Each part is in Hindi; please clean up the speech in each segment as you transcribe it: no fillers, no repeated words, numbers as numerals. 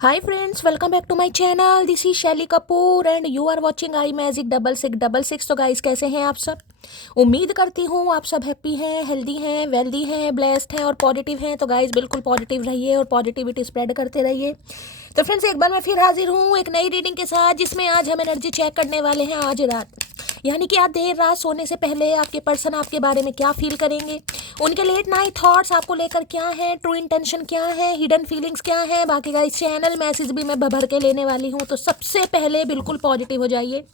Hi friends, welcome back to my channel. This is Shaily Kapoor and you are watching I magic 6666। तो गाइस कैसे हैं आप सब? उम्मीद करती हूँ आप सब हैप्पी हैं, हेल्दी हैं, वेल्दी हैं, ब्लेस्ड हैं और पॉजिटिव हैं। तो गाइस बिल्कुल पॉजिटिव रहिए और पॉजिटिविटी स्प्रेड करते रहिए। तो फ्रेंड्स एक बार मैं फिर हाजिर हूँ एक नई रीडिंग के साथ, जिसमें आज हम एनर्जी चेक करने वाले हैं आज रात, यानी कि आज देर रात सोने से पहले आपके पर्सन आपके बारे में क्या फील करेंगे, उनके लेट नाइट थॉट्स आपको लेकर क्या है, ट्रू इंटेंशन क्या है, हिडन फीलिंग्स क्या है। बाकी गाइस चैनल मैसेज भी मैं भर के लेने वाली हूँ। तो सबसे पहले बिल्कुल पॉजिटिव हो जाइए।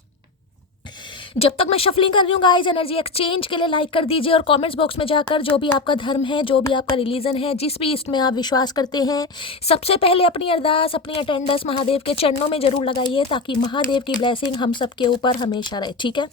जब तक मैं शफलिंग कर रही हूँ गाइस, एनर्जी एक्सचेंज के लिए लाइक कर दीजिए और कमेंट्स बॉक्स में जाकर जो भी आपका धर्म है, जो भी आपका रिलीजन है, जिस भी इसमें आप विश्वास करते हैं, सबसे पहले अपनी अरदास, अपनी अटेंडेंस महादेव के चरणों में जरूर लगाइए, ताकि महादेव की ब्लेसिंग हम सबके ऊपर हमेशा रहे। ठीक है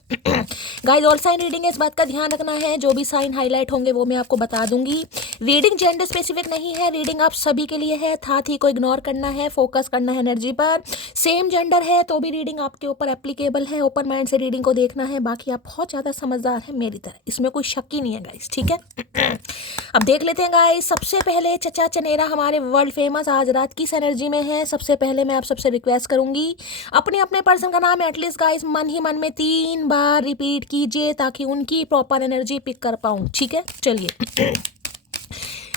गाइस, ऑल साइन रीडिंग है, इस बात का ध्यान रखना है। जो भी साइन हाईलाइट होंगे वो मैं आपको बता दूंगी। रीडिंग जेंडर स्पेसिफिक नहीं है, रीडिंग आप सभी के लिए है। साथ ही को इग्नोर करना है, फोकस करना है एनर्जी पर। सेम जेंडर है तो भी रीडिंग आपके ऊपर एप्लीकेबल है। ओपन माइंड से रीडिंग को देखना है। बाकी आप बहुत ज़्यादा समझदार हैं मेरी तरह, इसमें कोई शक ही नहीं है गाइस। ठीक है अब देख लेते हैं गाइस। सबसे पहले चचा चनेरा हमारे वर्ल्ड फेमस आज रात किस एनर्जी में है। सबसे पहले मैं आप सबसे रिक्वेस्ट करूंगी, अपने अपने पर्सन का नाम एटलीस्ट गाइस मन ही मन में 3 बार रिपीट कीजिए, ताकि उनकी प्रॉपर एनर्जी पिक कर पाऊँ। ठीक है चलिए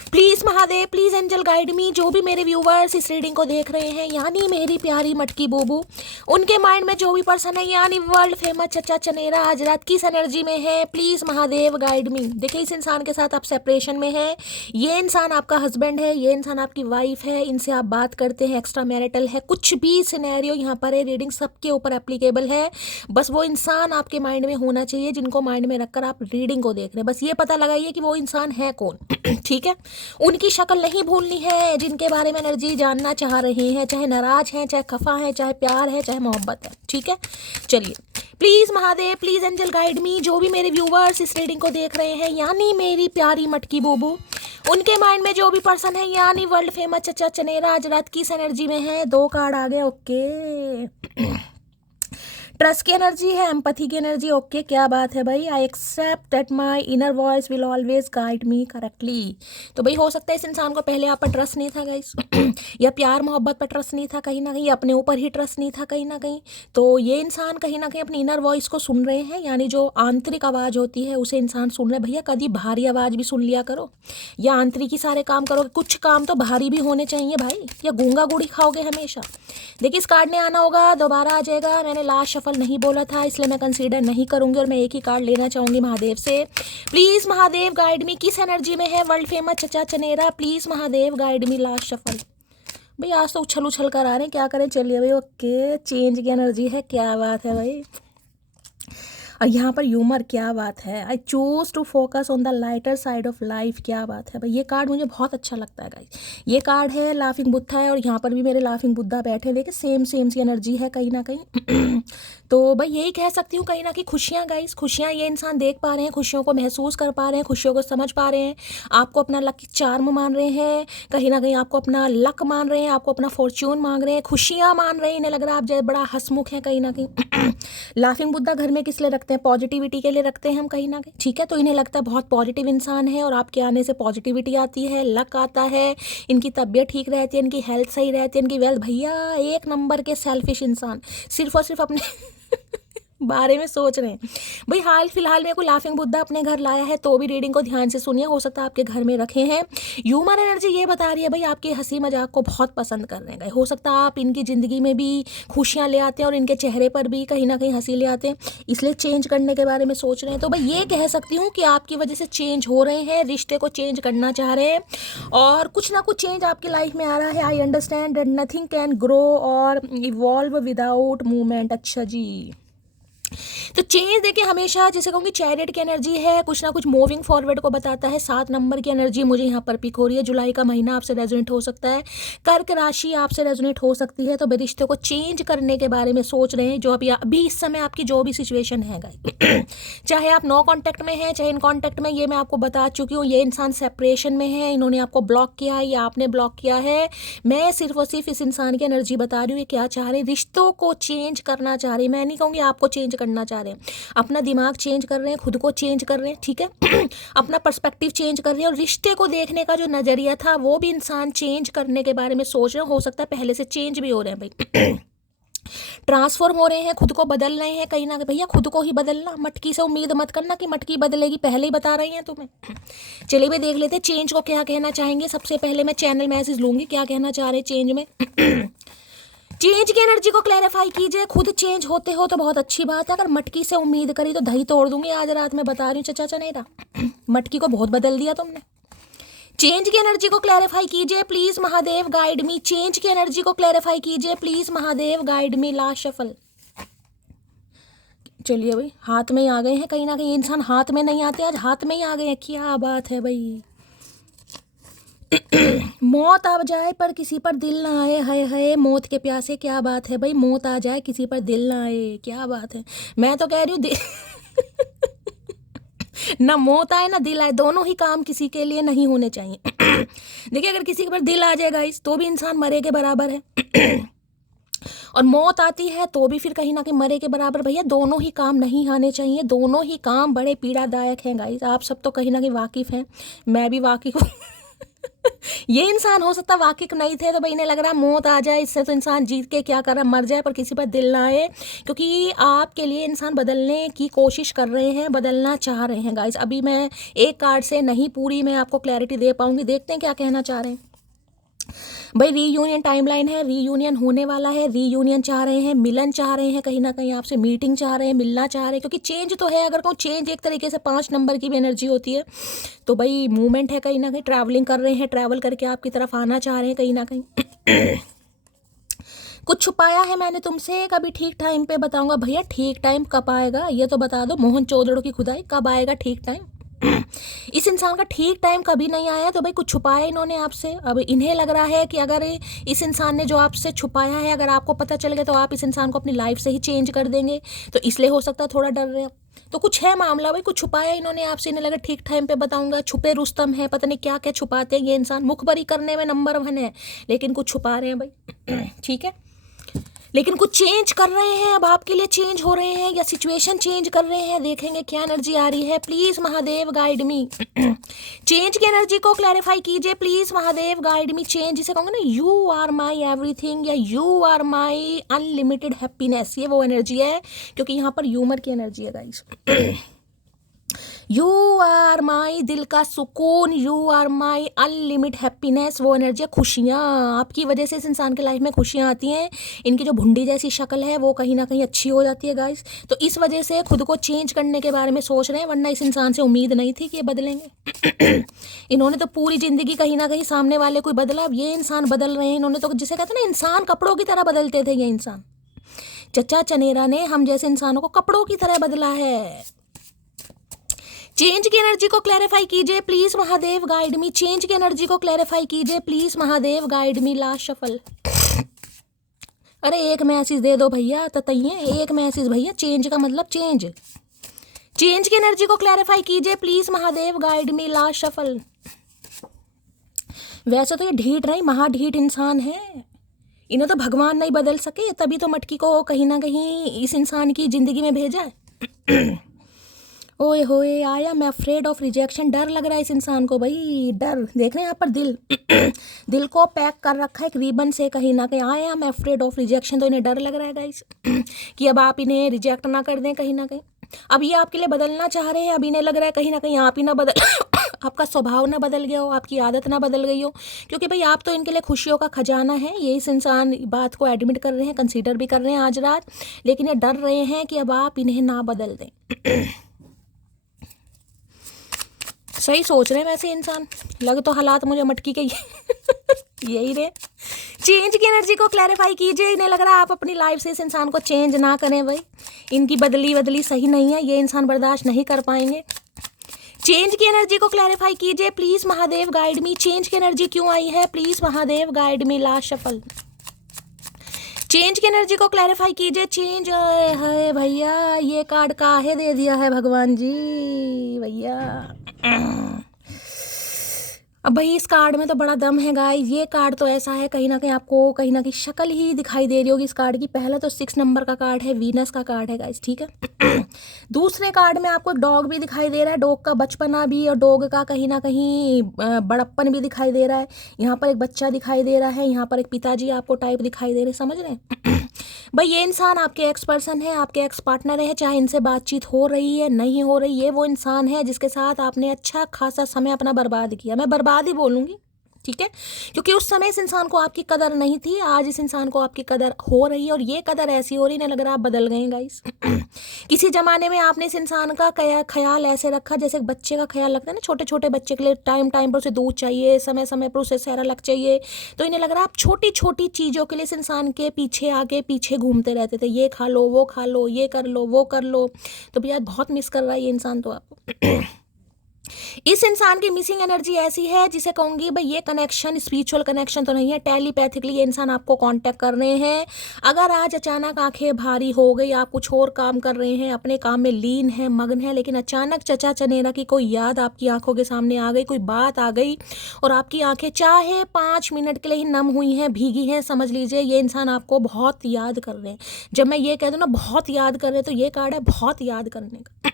please Mahadev, please angel guide me. जो भी मेरे व्यूवर्स इस रीडिंग को देख रहे हैं, यानी मेरी प्यारी मटकी बूबू, उनके माइंड में जो भी पर्सन है, यानी वर्ल्ड फेमस चचा चनेरा आज रात किस एनर्जी में है, प्लीज महादेव गाइड मी। देखिए इस इंसान के साथ आप सेपरेशन में है, ये इंसान आपका हस्बैंड है, ये इंसान आपकी वाइफ है, इनसे आप बात करते हैं, एक्स्ट्रा मैरिटल है, कुछ भी सिनेरियो यहाँ पर है, रीडिंग सबके ऊपर एप्लीकेबल है। बस वो इंसान आपके माइंड में होना चाहिए जिनको माइंड में रखकर आप रीडिंग को देख रहे हैं। बस ये पता लगाइए कि वो इंसान है कौन। ठीक है, उनकी शक्ल नहीं भूलनी है जिनके बारे में एनर्जी जानना चाह रहे हैं, चाहे नाराज हैं, चाहे खफा है, चाहे प्यार है, चाहे मोहब्बत है। ठीक है चलिए please Mahadev, please angel guide me. जो भी मेरे व्यूवर्स इस रीडिंग को देख रहे हैं, यानी मेरी प्यारी मटकी बूबू, उनके माइंड में जो भी पर्सन है, यानी वर्ल्ड फेमस चचा चनेरा आज रात किस एनर्जी में है। 2 कार्ड आ गए। ओके ट्रस्ट की एनर्जी है, एम्पैथी की एनर्जी। ओके क्या बात है भाई। I accept that my inner voice will always guide me correctly. तो भाई हो सकता है इस इंसान को पहले आप पर ट्रस्ट नहीं था गाइस या प्यार मोहब्बत पर ट्रस्ट नहीं था कहीं ना कहीं, अपने ऊपर ही ट्रस्ट नहीं था कहीं ना कहीं। तो ये इंसान कहीं ना कहीं अपनी इनर वॉइस को सुन रहे हैं, यानी जो आंतरिक आवाज़ होती है उसे इंसान सुन रहे हैं। भैया कभी भारी आवाज़ भी सुन लिया करो, या आंतरिक ही सारे काम करो। कुछ काम तो भारी भी होने चाहिए भाई, या गूंगा गुड़ी खाओगे हमेशा। देखिए इस कार्ड ने आना होगा, दोबारा आ जाएगा। मैंने लास्ट शफल नहीं बोला था, इसलिए मैं कंसीडर नहीं करूंगी और मैं एक ही कार्ड लेना चाहूंगी महादेव से। प्लीज महादेव गाइड मी, किस एनर्जी में है वर्ल्ड फेमस चचा चनेरा, please Mahadev guide me. Last shuffle भाई, आज तो उछल उछल कर आ रहे हैं, क्या करें। चलिए भाई ओके, चेंज की एनर्जी है, क्या बात है भाई। और यहाँ पर ह्यूमर, क्या बात है। I choose to focus on the lighter side of life, क्या बात है भाई। ये कार्ड मुझे बहुत अच्छा लगता है गाइस। ये कार्ड है लाफिंग बुद्धा है, और यहाँ पर भी मेरे लाफिंग बुद्धा बैठे हैं। देखिए सेम सेम सी एनर्जी है कहीं ना कहीं तो भाई यही कह सकती हूँ कहीं ना कहीं खुशियाँ गाइस, खुशियाँ ये इंसान देख पा रहे हैं, खुशियों को महसूस कर पा रहे हैं, खुशियों को समझ पा रहे हैं, आपको अपना लकी चार्म मान रहे हैं, कहीं ना कहीं आपको अपना लक मान रहे हैं, आपको अपना फॉर्च्यून मांग रहे हैं, खुशियाँ मान रहे हैं। इन्हें लग रहा है आप जैसे बड़ा हंसमुख है कहीं ना कहीं लाफिंग बुद्धा घर में किस लिए रखते हैं, पॉजिटिविटी के लिए रखते हैं हम कहीं ना कहीं। ठीक है, तो इन्हें लगता है बहुत पॉजिटिव इंसान है, और आपके आने से पॉजिटिविटी आती है, लक आता है, इनकी तबीयत ठीक रहती है, इनकी हेल्थ सही रहती है, इनकी वेल्थ। भैया 1 नंबर के सेल्फिश इंसान, सिर्फ और सिर्फ अपने बारे में सोच रहे हैं। भाई हाल फिलहाल में कोई लाफिंग बुद्धा अपने घर लाया है तो भी रीडिंग को ध्यान से सुनिए, हो सकता है आपके घर में रखे हैं। ह्यूमन एनर्जी ये बता रही है भाई आपके हंसी मजाक को बहुत पसंद कर रहे हैं। हो सकता है आप इनकी ज़िंदगी में भी खुशियाँ ले आते हैं और इनके चेहरे पर भी कहीं ना कहीं हंसी ले आते हैं, इसलिए चेंज करने के बारे में सोच रहे हैं। तो भाई ये कह सकती हूँ कि आपकी वजह से चेंज हो रहे हैं, रिश्ते को चेंज करना चाह रहे हैं, और कुछ ना कुछ चेंज आपकी लाइफ में आ रहा है। I understand that nothing can grow और इवॉल्व विदाउट मूवमेंट। अच्छा जी, तो चेंज देखिए हमेशा जैसे कहूँगी चैरियट की एनर्जी है, कुछ ना कुछ मूविंग फॉरवर्ड को बताता है। 7 नंबर की एनर्जी मुझे यहाँ पर पिक हो रही है। जुलाई का महीना आपसे रेजोनेट हो सकता है, कर्क राशि आपसे रेजोनेट हो सकती है। तो भाई रिश्ते को चेंज करने के बारे में सोच रहे हैं, जो अभी इस समय आपकी जो भी सिचुएशन है गाइस चाहे आप नो कॉन्टैक्ट में हैं, चाहे इन कॉन्टैक्ट में, ये मैं आपको बता चुकी हूँ। ये इंसान सेपरेशन में है, इन्होंने आपको ब्लॉक किया है या आपने ब्लॉक किया है। मैं सिर्फ और सिर्फ इस इंसान की एनर्जी बता रही हूँ, ये क्या चाह रहे हैं, रिश्तों को चेंज करना चाह रही। मैं नहीं कहूँगी आपको चेंज करना चाह रहे हैं, अपना दिमाग चेंज कर रहे हैं, खुद को चेंज कर रहे हैं, ठीक है। अपना पर्सपेक्टिव चेंज कर रहे हैं और रिश्ते को देखने का जो नज़रिया था वो भी इंसान चेंज करने के बारे में सोच रहे हैं। हो सकता है पहले से चेंज भी हो रहे हैं भाई, ट्रांसफॉर्म हो रहे हैं, खुद को बदल रहे हैं कहीं ना कहीं। भैया खुद को ही बदलना, मटकी से उम्मीद मत करना कि मटकी बदलेगी, पहले ही बता रही हैं तुम्हें। चलिए भाई देख लेते हैं चेंज को क्या कहना चाहेंगे। सबसे पहले मैं चैनल मैसेज लूँगी, क्या कहना चाह रहे हैं चेंज में। चेंज की एनर्जी को क्लैरिफाई कीजिए। खुद चेंज होते हो तो बहुत अच्छी बात है, अगर मटकी से उम्मीद करी तो दही तोड़ दूंगी आज रात में, बता रही हूँ चचा चनेरा। मटकी को बहुत बदल दिया तुमने। चेंज की एनर्जी को क्लैरिफाई कीजिए please Mahadev guide me. Change की एनर्जी को क्लैरिफाई कीजिए please Mahadev guide me. Last shuffle. चलिए भाई हाथ में ही आ गए हैं, कहीं ना कहीं इंसान हाथ में नहीं आते, आज हाथ में ही आ गए हैं। क्या बात है भाई। मौत आ जाए पर किसी पर दिल ना आए, हाय हाय मौत के प्यासे। क्या बात है भाई, मौत आ जाए किसी पर दिल ना आए, क्या बात है। मैं तो कह रही हूँ ना मौत आए ना दिल आए, दोनों ही काम किसी के लिए नहीं होने चाहिए। देखिए अगर किसी के पर दिल आ जाएगा इस तो भी इंसान मरे के बराबर है, और मौत आती है तो भी फिर कहीं ना कहीं मरे के बराबर। भैया दोनों ही काम नहीं आने चाहिए, दोनों ही काम बड़े पीड़ादायक हैं गाइस। आप सब तो कहीं ना कहीं वाकिफ हैं, मैं भी वाकिफ हूँ। ये इंसान हो सकता वाकिफ नहीं थे तो भाई इन्हें लग रहा है मौत आ जाए, इससे तो इंसान जीत के क्या कर रहा है, मर जाए, पर किसी पर दिल ना आए, क्योंकि आपके लिए इंसान बदलने की कोशिश कर रहे हैं, बदलना चाह रहे हैं गाइस। अभी मैं एक कार्ड से नहीं पूरी मैं आपको क्लैरिटी दे पाऊंगी, देखते हैं क्या कहना चाह रहे हैं भाई। रीयूनियन टाइमलाइन है, रीयूनियन होने वाला है, रीयूनियन चाह रहे हैं, मिलन चाह रहे हैं, कहीं ना कहीं आपसे मीटिंग चाह रहे हैं, मिलना चाह रहे हैं, क्योंकि चेंज तो है। अगर कहूँ चेंज एक तरीके से 5 नंबर की भी एनर्जी होती है, तो भाई मूवमेंट है, कहीं ना कहीं ट्रैवलिंग कर रहे हैं, ट्रैवल करके आपकी तरफ आना चाह रहे हैं कहीं ना कहीं। कुछ छुपाया है मैंने तुमसे, कभी ठीक टाइम पे बताऊंगा। भैया ठीक टाइम कब आएगा ये तो बता दो, मोहन चौधरी की खुदाई, कब आएगा ठीक टाइम। इस इंसान का ठीक टाइम कभी नहीं आया, तो भाई कुछ छुपाया इन्होंने आपसे। अब इन्हें लग रहा है कि अगर इस इंसान ने जो आपसे छुपाया है अगर आपको पता चल गया तो आप इस इंसान को अपनी लाइफ से ही चेंज कर देंगे, तो इसलिए हो सकता है थोड़ा डर रहे हो। तो कुछ है मामला भाई, कुछ छुपाया इन्होंने आपसे, इन्हें लगा ठीक टाइम पे बताऊंगा। छुपे रुस्तम है, पता नहीं क्या क्या छुपाते हैं ये इंसान, मुखबरी करने में नंबर 1 है, लेकिन कुछ छुपा रहे हैं भाई। ठीक है, लेकिन कुछ चेंज कर रहे हैं, अब आपके लिए चेंज हो रहे हैं या सिचुएशन चेंज कर रहे हैं, देखेंगे क्या एनर्जी आ रही है। Please Mahadev guide me. Change की एनर्जी को क्लैरिफाई कीजिए please Mahadev guide me. Change जिसे कहूँगा ना, यू आर माई एवरीथिंग या you are my unlimited happiness, ये वो एनर्जी है, क्योंकि यहाँ पर ह्यूमर की एनर्जी है गाइस। यू आर माई दिल का सुकून, you are my unlimited happiness, वो एनर्जी है। खुशियाँ आपकी वजह से इस इंसान के लाइफ में खुशियाँ आती हैं, इनकी जो भुंडी जैसी शक्ल है वो कहीं ना कहीं अच्छी हो जाती है गाइस। तो इस वजह से खुद को चेंज करने के बारे में सोच रहे हैं, वरना इस इंसान से उम्मीद नहीं थी कि ये बदलेंगे। इन्होंने तो पूरी जिंदगी कहीं ना कहीं सामने वाले कोई बदला, अब ये इंसान बदल रहे हैं। इन्होंने तो जिसे कहते हैं ना इंसान कपड़ों की तरह बदलते थे, ये इंसान चचा चनेरा ने हम जैसे इंसानों को कपड़ों की तरह बदला है। चेंज की एनर्जी को क्लैरिफाई कीजिए please Mahadev guide me. Change की एनर्जी को क्लैरिफाई कीजिए please Mahadev guide me. Last shuffle. अरे एक मैसेज दे दो भैया, ततइए एक मैसेज भैया, चेंज का मतलब चेंज। चेंज की एनर्जी को क्लैरिफाई कीजिए please Mahadev guide me. Last shuffle. वैसे तो ये ढीठ नहीं, महाढीठ इंसान है, इन्हें तो भगवान नहीं बदल सके, तभी तो मटकी को कहीं ना कहीं इस इंसान की जिंदगी में भेजा है। ओए होए आया मैं अफ्रेड ऑफ रिजेक्शन, डर लग रहा है इस इंसान को भाई, डर। देख रहे हैं यहाँ पर दिल दिल को पैक कर रखा है एक रिबन से, कहीं ना कहीं आया मैं अफ्रेड ऑफ रिजेक्शन, तो इन्हें डर लग रहा है गाइस कि अब आप इन्हें रिजेक्ट ना कर दें कहीं ना कहीं। अब ये आपके लिए बदलना चाह रहे हैं, अब इन्हें लग रहा है कहीं ना कहीं आप ही ना बदल आपका स्वभाव ना बदल गया हो, आपकी आदत ना बदल गई हो, क्योंकि भाई आप तो इनके लिए खुशियों का खजाना है। ये इस इंसान बात को एडमिट कर रहे हैं, कंसीडर भी कर रहे हैं आज रात, लेकिन ये डर रहे हैं कि अब आप इन्हें ना बदल दें। सही सोच रहे हैं वैसे इंसान, लग तो हालात मुझे मटकी के यही रहे। चेंज की एनर्जी को क्लैरिफाई कीजिए, इन्हें लग रहा है आप अपनी लाइफ से इस इंसान को चेंज ना करें भाई, इनकी बदली सही नहीं है, ये इंसान बर्दाश्त नहीं कर पाएंगे। चेंज की एनर्जी को क्लैरिफाई कीजिए please Mahadev guide me. Change की एनर्जी क्यों आई है please Mahadev guide me. Last shuffle. Change की एनर्जी को क्लैरिफाई कीजिए। चेंज है भैया, ये कार्ड काहे दे दिया है भगवान जी भैया। अब भाई इस कार्ड में तो बड़ा दम है गाइस। ये कार्ड तो ऐसा है, कहीं ना कहीं आपको कहीं ना कहीं शक्ल ही दिखाई दे रही होगी इस कार्ड की। पहला तो 6 नंबर का कार्ड है, वीनस का कार्ड है गाइस, ठीक है। दूसरे कार्ड में आपको एक डॉग भी दिखाई दे रहा है, डॉग का बचपना भी और डॉग का कहीं ना कहीं बड़प्पन भी दिखाई दे रहा है। यहाँ पर एक बच्चा दिखाई दे रहा है, यहाँ पर एक पिताजी आपको टाइप दिखाई दे रहे हैं, समझ रहे हैं। भाई ये इंसान आपके एक्स पर्सन है, आपके एक्स पार्टनर है, चाहे इनसे बातचीत हो रही है नहीं हो रही, ये वो इंसान है जिसके साथ आपने अच्छा खासा समय अपना बर्बाद किया। मैं बर्बाद ही बोलूँगी, ठीक है, क्योंकि उस समय इस इंसान को आपकी कदर नहीं थी, आज इस इंसान को आपकी कदर हो रही है और ये कदर ऐसी हो रही है, लग रहा है आप बदल गए गाइस। किसी जमाने में आपने इस इंसान का ख्याल ऐसे रखा जैसे एक बच्चे का ख्याल रखता है ना, छोटे छोटे बच्चे के लिए टाइम टाइम पर उसे दूध चाहिए, समय समय पर उसे सेरेलैक चाहिए, तो इन्हें लग रहा है आप छोटी छोटी चीज़ों के लिए इस इंसान के पीछे आगे पीछे घूमते रहते थे, ये खा लो वो खा लो, ये कर लो वो कर लो। तो भैया बहुत मिस कर रहा है ये इंसान तो आपको। इस इंसान की मिसिंग एनर्जी ऐसी है जिसे कहूंगी भाई ये कनेक्शन स्पिरिचुअल कनेक्शन तो नहीं है, टेलीपैथिकली ये इंसान आपको कांटेक्ट कर रहे हैं। अगर आज अचानक आंखें भारी हो गई, आप कुछ और काम कर रहे हैं, अपने काम में लीन है, मग्न है, लेकिन अचानक चचा चनेरा की कोई याद आपकी आंखों के सामने आ गई, कोई बात आ गई और आपकी आंखें चाहे 5 मिनट के लिए ही नम हुई हैं, भीगी हैं, समझ लीजिए ये इंसान आपको बहुत याद कर रहे हैं। जब मैं ये कह दूँ ना बहुत याद कर रहे हैं, तो ये कार्ड है बहुत याद करने का।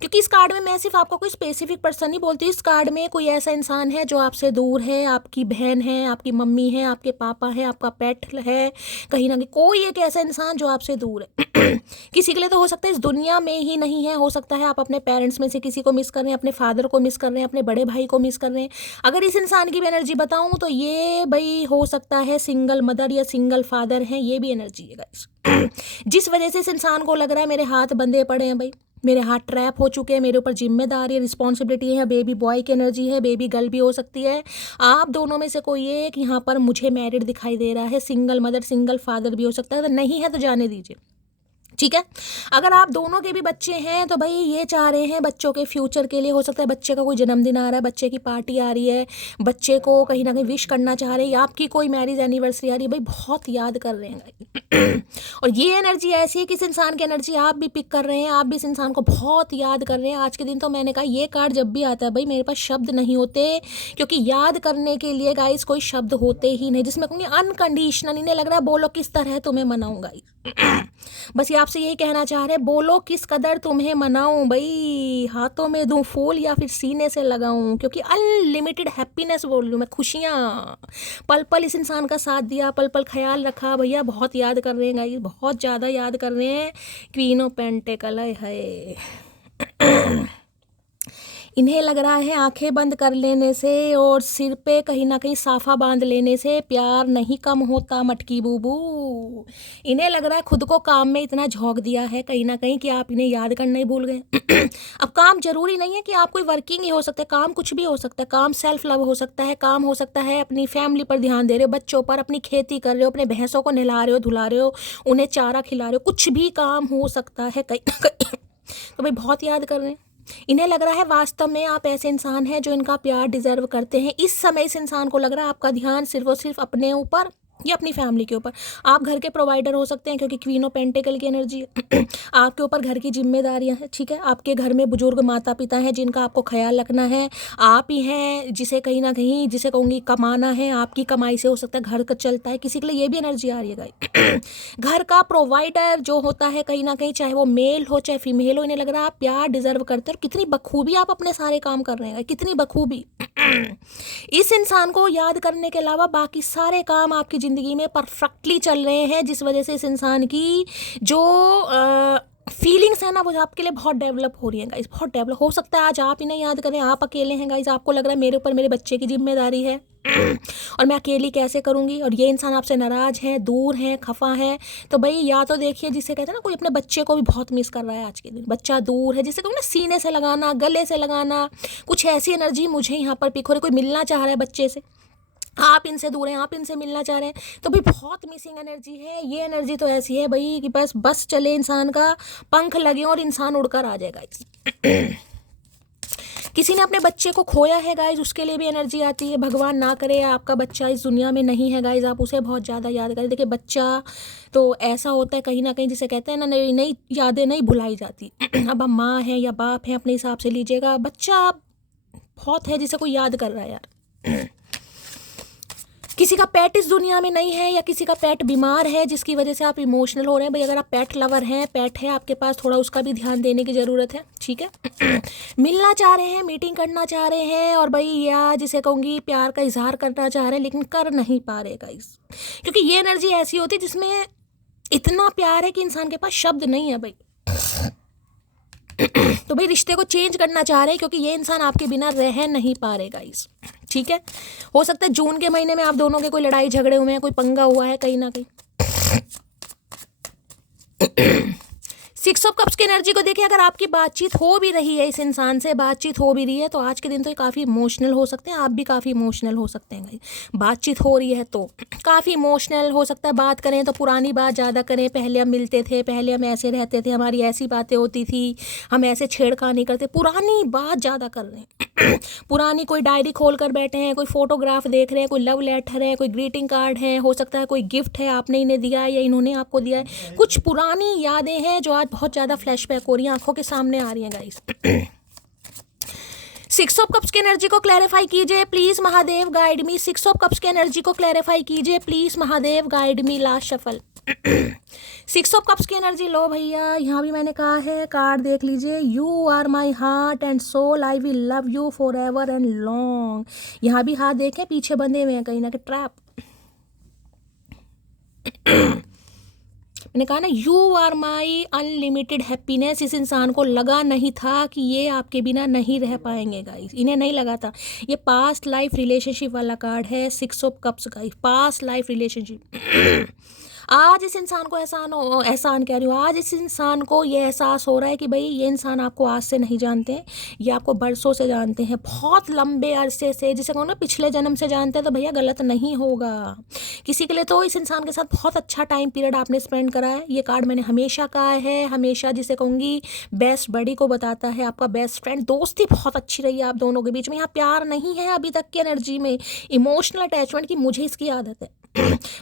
क्योंकि इस कार्ड में मैं सिर्फ आपको कोई स्पेसिफिक पर्सन नहीं बोलती, इस कार्ड में कोई ऐसा इंसान है जो आपसे दूर है, आपकी बहन है, आपकी मम्मी है, आपके पापा है, आपका पेट है, कहीं ना कहीं कोई एक ऐसा इंसान जो आपसे दूर है। किसी के लिए तो हो सकता है इस दुनिया में ही नहीं है, हो सकता है आप अपने पेरेंट्स में से किसी को मिस कर रहे हैं, अपने फादर को मिस कर रहे हैं, अपने बड़े भाई को मिस कर रहे हैं। अगर इस इंसान की भी एनर्जी बताऊं तो ये भाई हो सकता है सिंगल मदर या सिंगल फादर है, ये भी एनर्जी है गाइस। जिस वजह से इस इंसान को लग रहा है मेरे हाथ बंधे पड़े हैं भाई, मेरे हाथ ट्रैप हो चुके हैं, मेरे ऊपर जिम्मेदारी है, रिस्पॉन्सिबिलिटी है। बेबी बॉय की एनर्जी है, बेबी गर्ल भी हो सकती है। आप दोनों में से कोई एक यहाँ पर मुझे मैरिड दिखाई दे रहा है, सिंगल मदर सिंगल फादर भी हो सकता है, अगर नहीं है तो जाने दीजिए, ठीक है। अगर आप दोनों के भी बच्चे हैं तो भाई ये चाह रहे हैं बच्चों के फ्यूचर के लिए, हो सकता है बच्चे का कोई जन्मदिन आ रहा है, बच्चे की पार्टी आ रही है, बच्चे को कहीं ना कहीं विश करना चाह रहे हैं, या आपकी कोई मैरिज एनिवर्सरी आ रही है, भाई बहुत याद कर रहे हैं। और ये एनर्जी ऐसी है कि इस इंसान की एनर्जी आप भी पिक कर रहे हैं, आप भी इस इंसान को बहुत याद कर रहे हैं। आज के दिन तो मैंने कहा ये कार्ड जब भी आता है भाई मेरे पास शब्द नहीं होते, क्योंकि याद करने के लिए गाइस कोई शब्द होते ही नहीं, जिसमें कहूँगी अनकंडीशनल। इन्हें लग रहा है बोलो किस तरह तुम्हें मनाऊंगा, बस ये आपसे यही कहना चाह रहे हैं, बोलो किस कदर तुम्हें मनाऊं भाई, हाथों में दूं फूल या फिर सीने से लगाऊं, क्योंकि अनलिमिटेड हैप्पीनेस बोल रही हूँ मैं, खुशियाँ। पल पल इस इंसान का साथ दिया, पल पल ख्याल रखा, भैया बहुत याद कर रहे हैं गाइस, बहुत ज़्यादा याद कर रहे हैं। क्वीन ऑफ पेंटिकल है। इन्हें लग रहा है आंखें बंद कर लेने से और सिर पे कहीं ना कहीं साफा बांध लेने से प्यार नहीं कम होता मटकी बूबू। इन्हें लग रहा है खुद को काम में इतना झोंक दिया है कहीं ना कहीं कि आप इन्हें याद करना ही भूल गए। अब काम जरूरी नहीं है कि आप कोई वर्किंग ही हो सकता है, काम कुछ भी हो सकता है, काम सेल्फ लव हो सकता है, काम हो सकता है अपनी फैमिली पर ध्यान दे रहे हो, बच्चों पर, अपनी खेती कर रहे हो, अपने भैंसों को नहला रहे हो, धुला रहे हो, उन्हें चारा खिला रहे हो, कुछ भी काम हो सकता है कहीं ना कहीं। तो भाई बहुत याद कर रहे हैं। इन्हें लग रहा है वास्तव में आप ऐसे इंसान हैं जो इनका प्यार डिजर्व करते हैं। इस समय इस इंसान को लग रहा है आपका ध्यान सिर्फ और सिर्फ अपने ऊपर या अपनी फैमिली के ऊपर। आप घर के प्रोवाइडर हो सकते हैं क्योंकि क्वीन ऑफ पेंटिकल की एनर्जी है। आपके ऊपर घर की जिम्मेदारियां हैं, ठीक है। आपके घर में बुजुर्ग माता पिता हैं जिनका आपको ख्याल रखना है। आप ही हैं जिसे कहीं ना कहीं, जिसे कहूँगी कमाना है, आपकी कमाई से हो सकता है घर का चलता है, किसी के लिए ये भी एनर्जी आ रही है गाइस। घर का प्रोवाइडर जो होता है कहीं ना कहीं, चाहे वो मेल हो चाहे फीमेल हो, इन्हें लग रहा है आप प्यार डिजर्व करते हैं और कितनी बखूबी आप अपने सारे काम कर रहे हैं, कितनी बखूबी। इस इंसान को याद करने के अलावा बाकी सारे काम आपकी ज़िंदगी में परफेक्टली चल रहे हैं, जिस वजह से इस इंसान की जो फीलिंग्स है ना वो आपके लिए बहुत डेवलप हो रही है गाइस, बहुत डेवलप। हो सकता है आज आप इन्हें याद करें, आप अकेले हैं गाइस, आपको लग रहा है मेरे ऊपर मेरे बच्चे की जिम्मेदारी है और मैं अकेली कैसे करूँगी, और ये इंसान आपसे नाराज़ है, दूर है, खफा है। तो भाई या तो देखिए, जिसे कहते हैं ना कोई अपने बच्चे को भी बहुत मिस कर रहा है आज के दिन, बच्चा दूर है, जिसे कहूँ ना सीने से लगाना, गले से लगाना, कुछ ऐसी एनर्जी मुझे यहाँ पर पिक हो रही, कोई मिलना चाह रहा है बच्चे से, आप इनसे दूर हैं, आप इनसे मिलना चाह रहे हैं, तो भाई बहुत मिसिंग एनर्जी है। ये एनर्जी तो ऐसी है भाई कि बस चले इंसान का, पंख लगे और इंसान उड़कर आ जाएगा। किसी ने अपने बच्चे को खोया है गाइज, उसके लिए भी एनर्जी आती है। भगवान ना करे आपका बच्चा इस दुनिया में नहीं है गाइज, आप उसे बहुत ज़्यादा याद करें। देखिए बच्चा तो ऐसा होता है कहीं ना कहीं, जिसे कहते हैं ना नई यादें नहीं भुलाई जाती। अब हम माँ हैं या बाप हैं, अपने हिसाब से लीजिएगा, बच्चा बहुत है जिसे कोई याद कर रहा है यार। किसी का पेट इस दुनिया में नहीं है या किसी का पेट बीमार है जिसकी वजह से आप इमोशनल हो रहे हैं। भाई अगर आप पेट लवर हैं, पेट है आपके पास, थोड़ा उसका भी ध्यान देने की ज़रूरत है, ठीक है। मिलना चाह रहे हैं, मीटिंग करना चाह रहे हैं, और भाई या जिसे कहूँगी प्यार का इजहार करना चाह रहे हैं लेकिन कर नहीं पा रहे गाइस, क्योंकि ये एनर्जी ऐसी होती है जिसमें इतना प्यार है कि इंसान के पास शब्द नहीं है भाई। तो भाई रिश्ते को चेंज करना चाह रहे हैं क्योंकि ये इंसान आपके बिना रह नहीं पा रहे गाइस, ठीक है। हो सकता है जून के महीने में आप दोनों के कोई लड़ाई झगड़े हुए हैं, कोई पंगा हुआ है कहीं ना कहीं। 6 ऑफ कप्स की एनर्जी को देखिए, अगर आपकी बातचीत हो भी रही है, इस इंसान से बातचीत हो भी रही है, तो आज के दिन तो ये काफ़ी इमोशनल हो सकते हैं, आप भी काफ़ी इमोशनल हो सकते हैं भाई। बातचीत हो रही है तो काफ़ी इमोशनल हो सकता है। बात करें तो पुरानी बात ज़्यादा करें, पहले हम मिलते थे, पहले हम ऐसे रहते थे, हमारी ऐसी बातें होती थी, हम ऐसे छेड़खानी करते, पुरानी बात ज़्यादा कर रहे हैं। पुरानी कोई डायरी खोल कर बैठे हैं, कोई फोटोग्राफ देख रहे हैं, कोई लव लेटर है, कोई ग्रीटिंग कार्ड है, हो सकता है कोई गिफ्ट है आपने इन्हें दिया है या इन्होंने आपको दिया है। कुछ पुरानी यादें हैं जो आज बहुत ज़्यादा फ्लैशबैक हो रही हैं, आंखों के सामने आ रही हैं गाइस। 6 ऑफ कप्स की एनर्जी को क्लैरिफाई कीजिए please Mahadev, guide me. 6 of cups की एनर्जी को क्लैरिफाई कीजिए please Mahadev, guide me. Last shuffle. 6 of cups की एनर्जी लो भैया, यहाँ भी मैंने कहा है, कार्ड देख लीजिए। You are my heart and soul, I will love you forever and long. यहाँ भी हाथ देखें, पीछे बंधे हुए हैं कहीं ना कहीं ट्रैप। मैंने कहा ना, you are my unlimited happiness. इस इंसान को लगा नहीं था कि ये आपके बिना नहीं रह पाएंगे गाइस, इन्हें नहीं लगा था। ये पास्ट लाइफ रिलेशनशिप वाला कार्ड है, 6 of cups guys, past life relationship. आज इस इंसान को एहसान कह रही हूँ, आज इस इंसान को ये एहसास हो रहा है कि भाई ये इंसान आपको आज से नहीं जानते हैं, ये आपको बरसों से जानते हैं, बहुत लंबे अरसे से, जिसे कहूँ ना पिछले जन्म से जानते हैं। तो भैया गलत नहीं होगा, किसी के लिए तो इस इंसान के साथ बहुत अच्छा टाइम पीरियड आपने स्पेंड करा है। ये कार्ड मैंने हमेशा कहा है, हमेशा जिसे कहूँगी बेस्ट बडी को बताता है, आपका बेस्ट फ्रेंड। दोस्ती बहुत अच्छी रही है आप दोनों के बीच में, यहाँ प्यार नहीं है अभी तक की एनर्जी में, इमोशनल अटैचमेंट की मुझे इसकी आदत है।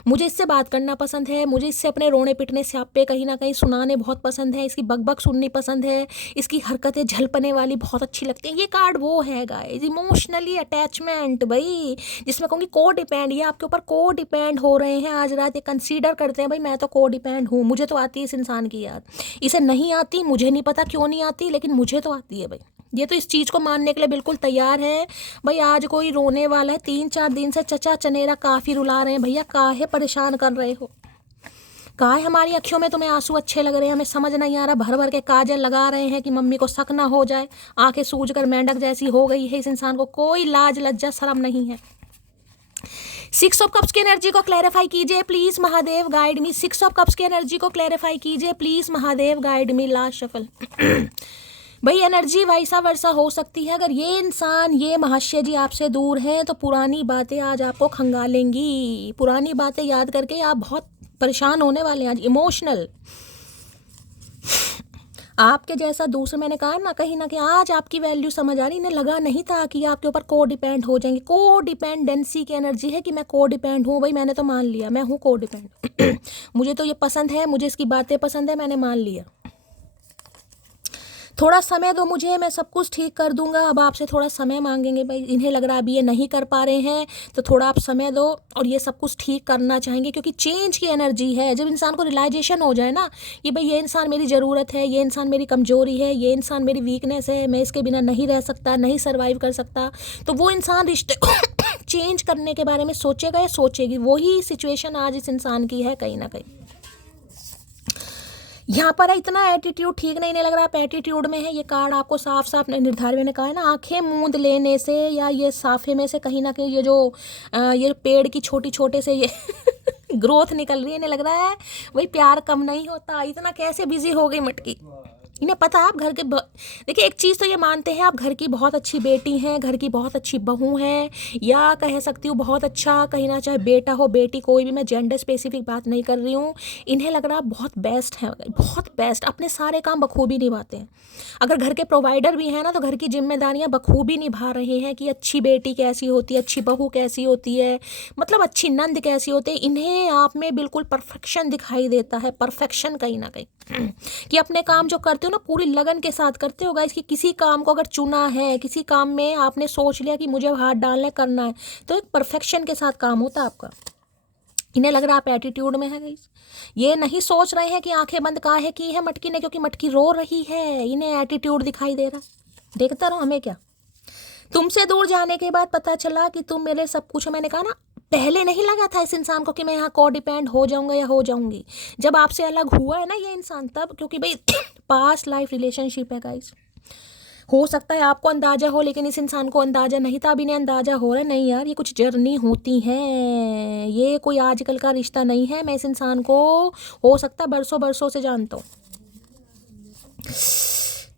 मुझे इससे बात करना पसंद है, मुझे इससे अपने रोने पिटने स्यापे कहीं ना कहीं सुनाने बहुत पसंद है, इसकी बकबक सुननी पसंद है, इसकी हरकतें झलपने वाली बहुत अच्छी लगती हैं। ये कार्ड वो है गाइस, इमोशनली अटैचमेंट भाई, जिसमें कहूँगी को डिपेंड, ये आपके ऊपर को डिपेंड हो रहे हैं आज रात। ये कंसीडर करते हैं भाई मैं तो को डिपेंड हूँ, मुझे तो आती है इस इंसान की याद, इसे नहीं आती, मुझे नहीं पता क्यों नहीं आती, लेकिन मुझे तो आती है भाई। ये तो इस चीज़ को मानने के लिए बिल्कुल तैयार है भाई। आज कोई रोने वाला है, 3-4 दिन से चचा चनेरा काफ़ी रुला रहे हैं भैया, काहे परेशान कर रहे हो, काहे हमारी अखियों में तुम्हें आंसू अच्छे लग रहे हैं, हमें समझ नहीं आ रहा। भर भर के काजल लगा रहे हैं कि मम्मी को शक ना हो जाए, आंखें सूज कर मेंढक जैसी हो गई है इस इंसान को, कोई लाज लज्जा शर्म नहीं है। 6 ऑफ कप्स की एनर्जी को क्लैरिफाई कीजिए please Mahadev, guide me. 6 of cups की एनर्जी को क्लैरिफाई कीजिए please Mahadev, guide me. Last shuffle. भाई एनर्जी वैसा वर्षा हो सकती है, अगर ये इंसान, ये महाशय जी आपसे दूर हैं तो पुरानी बातें आज आपको खंगालेंगी, पुरानी बातें याद करके आप बहुत परेशान होने वाले हैं आज, इमोशनल। आपके जैसा दूसरा, मैंने कहा ना कहीं ना कहीं आज आपकी वैल्यू समझ आ रही, इन्हें लगा नहीं था कि आपके ऊपर को डिपेंड हो जाएंगे। को डिपेंडेंसी की एनर्जी है कि मैं को डिपेंड हूँ भाई, मैंने तो मान लिया मैं हूँ को डिपेंड। मुझे तो ये पसंद है, मुझे इसकी बातें पसंद है, मैंने मान लिया। थोड़ा समय दो मुझे, मैं सब कुछ ठीक कर दूंगा। अब आपसे थोड़ा समय मांगेंगे भाई, इन्हें लग रहा है अभी ये नहीं कर पा रहे हैं, तो थोड़ा आप समय दो और ये सब कुछ ठीक करना चाहेंगे, क्योंकि चेंज की एनर्जी है। जब इंसान को रियलाइजेशन हो जाए ना कि भाई ये इंसान मेरी ज़रूरत है, ये इंसान मेरी कमजोरी है, ये इंसान मेरी वीकनेस है, मैं इसके बिना नहीं रह सकता, नहीं सर्वाइव कर सकता, तो वो इंसान रिश्ते चेंज करने के बारे में सोचेगा या सोचेगी। वही सिचुएशन आज इस इंसान की है कहीं ना कहीं। यहाँ पर इतना एटीट्यूड ठीक नहीं लग रहा, आप एटीट्यूड में है। ये कार्ड आपको साफ साफ निर्धारित, मैंने कहा है ना, आंखें मूंद लेने से या ये साफे में से कहीं ना कहीं ये पेड़ की छोटे से ये ग्रोथ निकल रही है। इन्हें लग रहा है वही प्यार कम नहीं होता, इतना कैसे बिजी हो गई मटकी। इन्हें पता है आप घर के देखिए, एक चीज़ तो ये मानते हैं आप घर की बहुत अच्छी बेटी हैं, घर की बहुत अच्छी बहू हैं, या कह सकती हूँ बहुत अच्छा, कहीं ना चाहे बेटा हो बेटी, कोई भी, मैं जेंडर स्पेसिफिक बात नहीं कर रही हूँ। इन्हें लग रहा है बहुत बेस्ट है, बहुत बेस्ट, अपने सारे काम बखूबी निभाते हैं। अगर घर के प्रोवाइडर भी हैं ना, तो घर की जिम्मेदारियाँ बखूबी निभा रहे हैं कि अच्छी बेटी कैसी होती है, अच्छी बहू कैसी होती है, मतलब अच्छी नंद कैसी होती है। इन्हें आप में बिल्कुल परफेक्शन दिखाई देता है, परफेक्शन कहीं ना कहीं, कि अपने काम जो करते हो ना पूरी लगन के साथ करते हो गाइस कि किसी काम को अगर चुना है, किसी काम में आपने सोच लिया कि मुझे हाथ डालने करना है, तो एक परफेक्शन के साथ काम होता है आपका। इन्हें लग रहा है आप एटीट्यूड में है गाइस। ये नहीं सोच रहे हैं कि आंखें बंद काहे की है मटकी ने, क्योंकि मटकी रो रही है, इन्हें एटीट्यूड दिखाई दे रहा। देखता रहो, हमें क्या। तुमसे दूर जाने के बाद पता चला कि तुम मेरे सब कुछ हो। मैंने कहा ना, पहले नहीं लगा था इस इंसान को कि मैं यहाँ को डिपेंड हो जाऊंगा या हो जाऊंगी। जब आपसे अलग हुआ है ना ये इंसान, तब, क्योंकि भाई पास्ट लाइफ रिलेशनशिप है गाइस। हो सकता है आपको अंदाजा हो, लेकिन इस इंसान को अंदाजा नहीं था। अब इन्हें अंदाजा हो रहा है, नहीं यार ये कुछ जर्नी होती है, ये कोई आजकल का रिश्ता नहीं है। मैं इस इंसान को हो सकता है बरसों बरसों से जानता हूँ।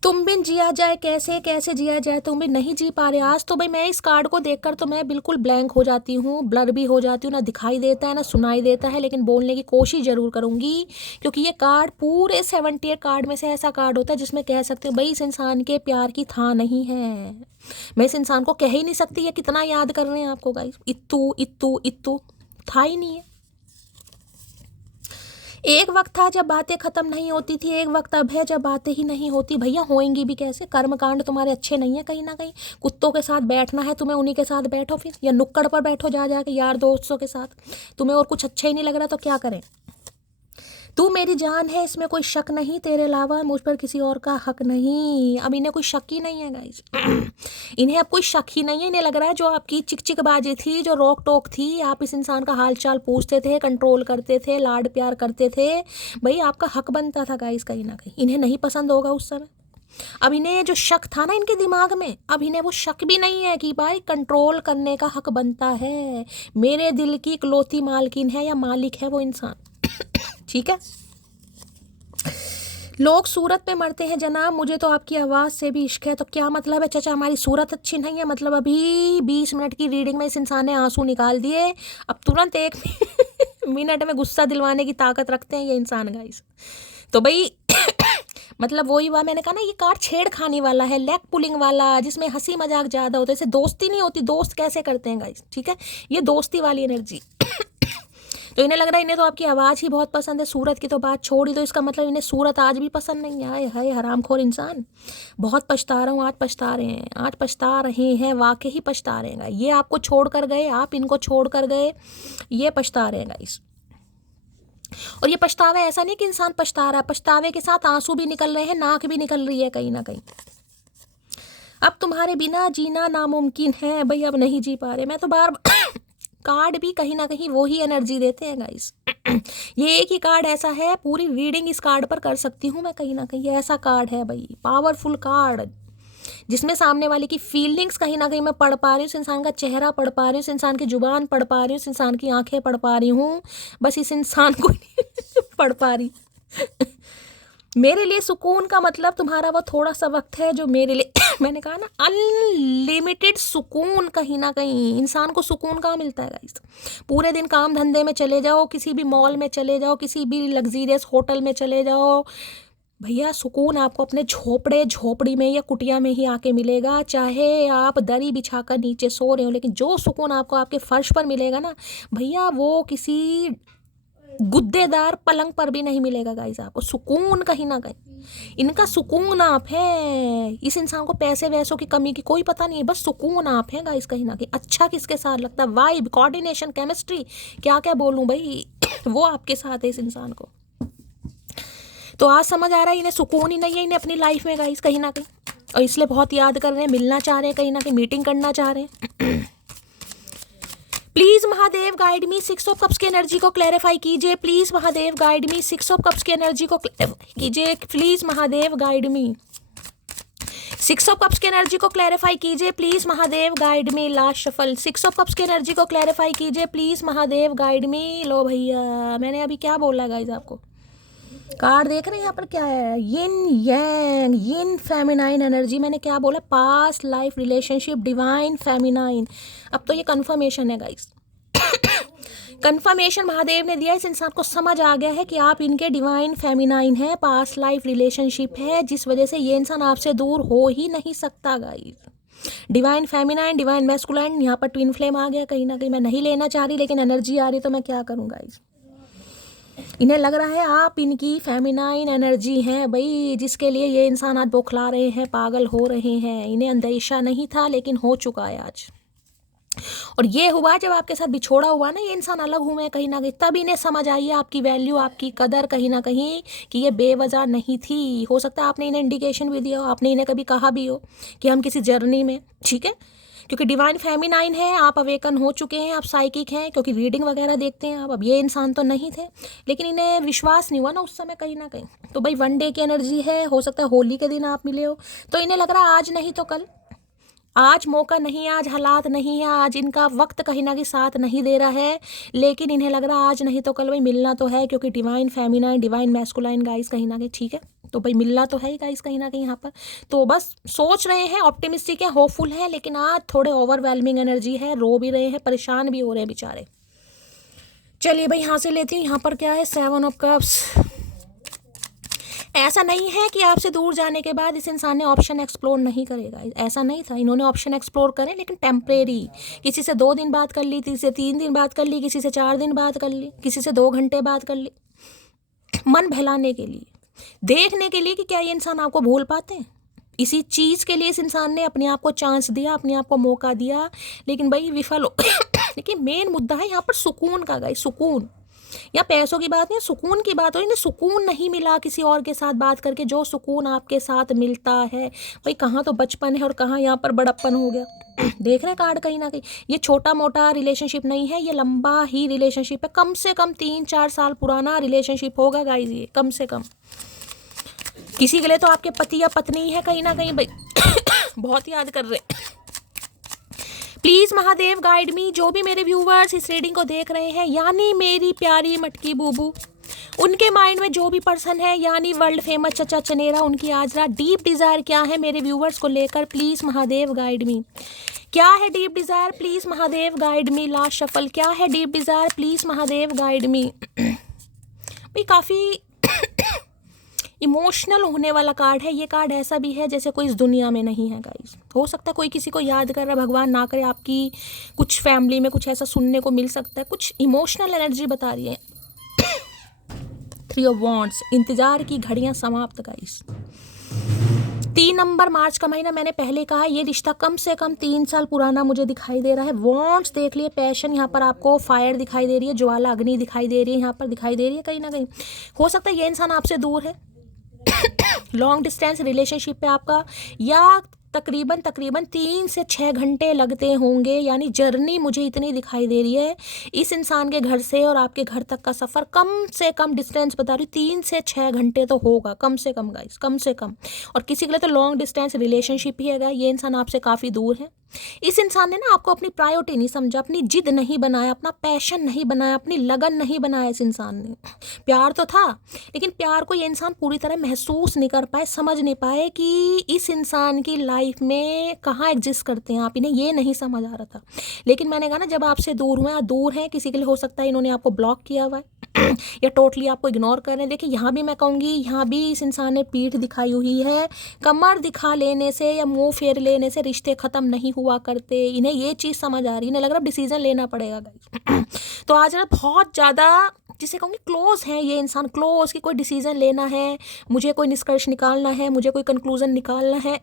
तुम बिन जिया जाए कैसे, कैसे जिया जाए, तुम बिन नहीं जी पा रहे। आज तो भाई मैं इस कार्ड को देखकर तो मैं बिल्कुल ब्लैंक हो जाती हूँ, ब्लर भी हो जाती हूँ, ना दिखाई देता है ना सुनाई देता है, लेकिन बोलने की कोशिश जरूर करूँगी, क्योंकि ये कार्ड पूरे 78 कार्ड में से ऐसा कार्ड होता है जिसमें कह सकते हो भाई इस इंसान के प्यार की था नहीं है। मैं इस इंसान को कह ही नहीं सकती ये कितना याद कर रहे हैं आपको गाइस। इत्तू इत्तू इत्तू था ही नहीं है। एक वक्त था जब बातें खत्म नहीं होती थी, एक वक्त अब है जब बातें ही नहीं होती। भैया होएंगी भी कैसे, कर्मकांड तुम्हारे अच्छे नहीं है कहीं ना कहीं। कुत्तों के साथ बैठना है तुम्हें, उन्हीं के साथ बैठो फिर, या नुक्कड़ पर बैठो जा जाके यार दोस्तों के साथ। तुम्हें और कुछ अच्छा ही नहीं लग रहा तो क्या करें। तू मेरी जान है, इसमें कोई शक नहीं, तेरे अलावा मुझ पर किसी और का हक नहीं। अब इन्हें कोई शक ही नहीं है गाइस। इन्हें अब कोई शक ही नहीं है। इन्हें लग रहा है जो आपकी चिकचिकबाजी थी, जो रोक टोक थी, आप इस इंसान का हालचाल पूछते थे, कंट्रोल करते थे, लाड प्यार करते थे, भाई आपका हक बनता था गाइस कहीं ना कहीं। इन्हें नहीं पसंद होगा उस समय। अब इन्हें जो शक था ना इनके दिमाग में, अब इन्हें वो शक भी नहीं है कि भाई कंट्रोल करने का हक बनता है। मेरे दिल की इकलौती मालकिन है या मालिक है वो इंसान। ठीक है। लोग सूरत में मरते हैं जनाब, मुझे तो आपकी आवाज़ से भी इश्क है। तो क्या मतलब है चाचा, हमारी सूरत अच्छी नहीं है? मतलब अभी 20 मिनट की रीडिंग में इस इंसान ने आंसू निकाल दिए, अब तुरंत 1 मिनट में गुस्सा दिलवाने की ताकत रखते हैं ये इंसान गाइस। तो भाई मतलब वही हुआ, मैंने कहा ना ये कार्ड छेड़खानी वाला है, लेग पुलिंग वाला, जिसमें हंसी मजाक ज़्यादा होता है। इसे दोस्ती नहीं होती, दोस्त कैसे करते हैं गाइस, ठीक है, ये दोस्ती वाली एनर्जी। तो इन्हें लग रहा है इन्हें तो आपकी आवाज़ ही बहुत पसंद है, सूरत की तो बात छोड़ी, तो इसका मतलब इन्हें सूरत आज भी पसंद नहीं है। हाय हरामखोर इंसान, बहुत पछता रहा हूँ। आज पछता रहे हैं, आज पछता रहे हैं, वाकई ही पछता रहे हैं। ये आपको छोड़ कर गए, आप इनको छोड़ कर गए, ये पछता रहे हैं गाइस। और ये पछतावा ऐसा नहीं कि इंसान पछता रहा है, पछतावे के साथ आंसू भी निकल रहे हैं, नाक भी निकल रही है कहीं ना कहीं। अब तुम्हारे बिना जीना नामुमकिन है भाई, अब नहीं जी पा रहे। मैं तो बार कार्ड भी कहीं ना कहीं वो ही एनर्जी देते हैं गाइस। ये एक ही कार्ड ऐसा है, पूरी रीडिंग इस कार्ड पर कर सकती हूँ मैं कहीं ना कहीं। ये ऐसा कार्ड है भाई, पावरफुल कार्ड, जिसमें सामने वाले की फीलिंग्स कहीं ना कहीं मैं पढ़ पा रही हूँ, उस इंसान का चेहरा पढ़ पा रही हूँ, उस इंसान की जुबान पढ़ पा रही हूँ, उस इंसान की आंखें पढ़ पा रही हूँ, बस इस इंसान को पढ़ पा रही। मेरे लिए सुकून का मतलब तुम्हारा वो थोड़ा सा वक्त है जो मेरे लिए मैंने कहा ना अनलिमिटेड सुकून। कहीं ना कहीं इंसान को सुकून कहाँ मिलता है गाइस। पूरे दिन काम धंधे में चले जाओ, किसी भी मॉल में चले जाओ, किसी भी लग्जीरियस होटल में चले जाओ, भैया सुकून आपको अपने झोपड़े झोपड़ी में या कुटिया में ही आके मिलेगा। चाहे आप दरी बिछाकर नीचे सो रहे हो, लेकिन जो सुकून आपको आपके फर्श पर मिलेगा ना भैया, वो किसी गुद्देदार पलंग पर भी नहीं मिलेगा गाइस आपको। सुकून कहीं ना कहीं इनका सुकून आप है। इस इंसान को पैसे वैसों की कमी की कोई पता नहीं है, बस सुकून आप है गाइस कहीं ना कहीं। अच्छा किसके साथ लगता है, वाइब, कोऑर्डिनेशन, केमिस्ट्री, क्या क्या बोलूं भाई वो आपके साथ है इस इंसान को। तो आज समझ आ रहा है इन्हें सुकून ही नहीं है, इन्हें अपनी लाइफ में गाइस कहीं ना कहीं, और इसलिए बहुत याद कर रहे हैं, मिलना चाह रहे हैं, कहीं ना कहीं मीटिंग करना चाह रहे हैं। Please Mahadev guide me, 6 of cups की एनर्जी को क्लैरिफाई कीजिए। Please Mahadev guide me, 6 of cups की एनर्जी को क्लैरिफाई कीजिए। Please Mahadev guide me, 6 of cups की एनर्जी को क्लैरिफाई कीजिए। Please Mahadev guide me. Last shuffle, 6 of cups की एनर्जी को क्लैरिफाई कीजिए। Please Mahadev guide me. लो भैया, मैंने अभी क्या बोला गाइज आपको, कार्ड देख रहे हैं यहाँ पर क्या है, यिन यांग, यिन फेमिनाइन एनर्जी। मैंने क्या बोला, past life relationship, divine feminine. अब तो ये कंफर्मेशन है गाइस, कंफर्मेशन महादेव ने दिया। इस इंसान को समझ आ गया है कि आप इनके डिवाइन फेमिनाइन है, पास्ट लाइफ रिलेशनशिप है, जिस वजह से ये इंसान आपसे दूर हो ही नहीं सकता guys. Divine feminine, divine masculine, यहाँ पर ट्विन फ्लेम आ गया कहीं ना कहीं। मैं नहीं लेना चाह रही लेकिन एनर्जी आ रही, तो मैं क्या करूँ गाइस। इन्हें लग रहा है आप इनकी फेमिनाइन एनर्जी हैं भाई, जिसके लिए ये इंसान आज बौखला रहे हैं, पागल हो रहे हैं। इन्हें अंदेशा नहीं था लेकिन हो चुका है आज। और ये हुआ जब आपके साथ बिछोड़ा हुआ ना, ये इंसान अलग हुए हैं कहीं ना कहीं, तब इन्हें समझ आई है आपकी वैल्यू, आपकी कदर कहीं ना कहीं, कि ये बेवजह नहीं थी। हो सकता है आपने इन्हें इंडिकेशन भी दिया हो, आपने इन्हें कभी कहा भी हो कि हम किसी जर्नी में, ठीक है, क्योंकि डिवाइन फेमिनाइन है, आप अवेकन हो चुके हैं, आप साइकिक हैं, क्योंकि रीडिंग वगैरह देखते हैं आप। अब ये इंसान तो नहीं थे, लेकिन इन्हें विश्वास नहीं हुआ ना उस समय कहीं ना कहीं। तो भाई 1 डे की एनर्जी है, हो सकता है होली के दिन आप मिले हो, तो इन्हें लग रहा है आज नहीं तो कल, आज मौका नहीं, आज हालात नहीं है, आज इनका वक्त कहीं ना कहीं साथ नहीं दे रहा है, लेकिन इन्हें लग रहा है आज नहीं तो कल भाई मिलना तो है, क्योंकि divine feminine, divine masculine guys कहीं ना कहीं, ठीक है, तो भाई मिलना तो है ही गाइस कहीं ना कहीं यहाँ पर। तो बस सोच रहे हैं, ऑप्टिमिस्टिक है, होपफुल है, लेकिन आज थोड़े ओवरवेलमिंग एनर्जी है, रो भी रहे हैं, परेशान भी हो रहे हैं बेचारे। चलिए भाई यहाँ से लेती हूँ, यहाँ पर क्या है, 7 ऑफ कप्स। ऐसा नहीं है कि आपसे दूर जाने के बाद इस इंसान ने ऑप्शन एक्सप्लोर नहीं करेगा, ऐसा नहीं था, इन्होंने ऑप्शन एक्सप्लोर करे, लेकिन टेम्परेरी। किसी से 2 दिन बात कर ली, किसी से 3 दिन बात कर ली, किसी से 4 दिन बात कर ली, किसी से 2 घंटे बात कर ली, मन बहलाने के लिए, देखने के लिए कि क्या ये इंसान आपको भूल पाते हैं। इसी चीज़ के लिए इस इंसान ने अपने आप को चांस दिया, अपने आप को मौका दिया, लेकिन भाई विफल हो। लेकिन मेन मुद्दा है यहाँ पर सुकून का गाइस, सुकून, या पैसों की बात नहीं, सुकून की बात हो रही है। सुकून नहीं मिला किसी और के साथ बात करके, जो सुकून आपके साथ मिलता है भाई, कहाँ तो बचपन है और कहाँ यहाँ पर बड़प्पन हो गया। देख रहे कार्ड कहीं ना कहीं, ये छोटा मोटा रिलेशनशिप नहीं है, ये लंबा ही रिलेशनशिप है, कम से कम 3-4 साल पुराना रिलेशनशिप होगा गाइज, ये कम से कम। किसी के लिए तो आपके पति या पत्नी है कहीं ना कहीं भाई। बहुत याद कर रहे। प्लीज़ महादेव गाइड मी, जो भी मेरे व्यूवर्स इस रीडिंग को देख रहे हैं, यानी मेरी प्यारी मटकी बूबू, उनके माइंड में जो भी पर्सन है, यानी वर्ल्ड फेमस चचा चनेरा, उनकी आज रात डीप डिज़ायर क्या है मेरे व्यूवर्स को लेकर, प्लीज़ महादेव गाइड मी। क्या है deep desire, please Mahadev guide me. Last shuffle, क्या है deep desire, please Mahadev guide मी। भाई काफ़ी इमोशनल होने वाला कार्ड है ये। कार्ड ऐसा भी है जैसे कोई इस दुनिया में नहीं है गाइस। हो सकता है कोई किसी को याद कर रहा है, भगवान ना करे आपकी कुछ फैमिली में कुछ ऐसा सुनने को मिल सकता है, कुछ इमोशनल एनर्जी बता रही है। 3 ऑफ वॉन्ड्स, इंतजार की घड़ियां समाप्त गाइस। 3 नंबर मार्च का महीना, मैंने पहले कहा ये रिश्ता कम से कम 3 साल पुराना मुझे दिखाई दे रहा है। वॉन्ड्स देख लिए, पैशन, यहाँ पर आपको फायर दिखाई दे रही है, ज्वाला अग्नि दिखाई दे रही है, यहाँ पर दिखाई दे रही है कहीं ना कहीं। हो सकता है ये इंसान आपसे दूर है, लॉन्ग डिस्टेंस रिलेशनशिप पे आपका, या तकरीबन 3 से 6 घंटे लगते होंगे, यानी जर्नी मुझे इतनी दिखाई दे रही है इस इंसान के घर से और आपके घर तक का सफ़र, कम से कम डिस्टेंस बता रही हूँ 3 से 6 घंटे तो होगा कम से कम गाइस, कम से कम। और किसी के लिए तो लॉन्ग डिस्टेंस रिलेशनशिप ही है, ये इंसान आपसे काफ़ी दूर है। इस इंसान ने ना आपको अपनी प्रायोरिटी नहीं समझा, अपनी जिद नहीं बनाया, अपना पैशन नहीं बनाया, अपनी लगन नहीं बनाया। इस इंसान ने प्यार तो था, लेकिन प्यार को ये इंसान पूरी तरह महसूस नहीं कर पाए, समझ नहीं पाए कि इस इंसान की लाइफ में कहाँ एग्जिस्ट करते हैं आप, इन्हें ये नहीं समझ आ रहा था। लेकिन मैंने कहा ना, जब आपसे दूर हुए, दूर हैं, किसी के लिए हो सकता है इन्होंने आपको ब्लॉक किया हुआ है या टोटली आपको इग्नोर कर रहे हैं। देखिए यहाँ भी मैं कहूँगी, यहाँ भी इस इंसान ने पीठ दिखाई हुई है। कमर दिखा लेने से या मुंह फेर लेने से रिश्ते ख़त्म नहीं हुआ करते। इन्हें ये चीज़ समझ आ रही, इन्हें लग रहा है डिसीजन लेना पड़ेगा गाइस। तो आज रात बहुत ज़्यादा, जिसे कहूँगी क्लोज है ये इंसान, क्लोज की कोई डिसीजन लेना है, मुझे कोई निष्कर्ष निकालना है, मुझे कोई कंक्लूजन निकालना है।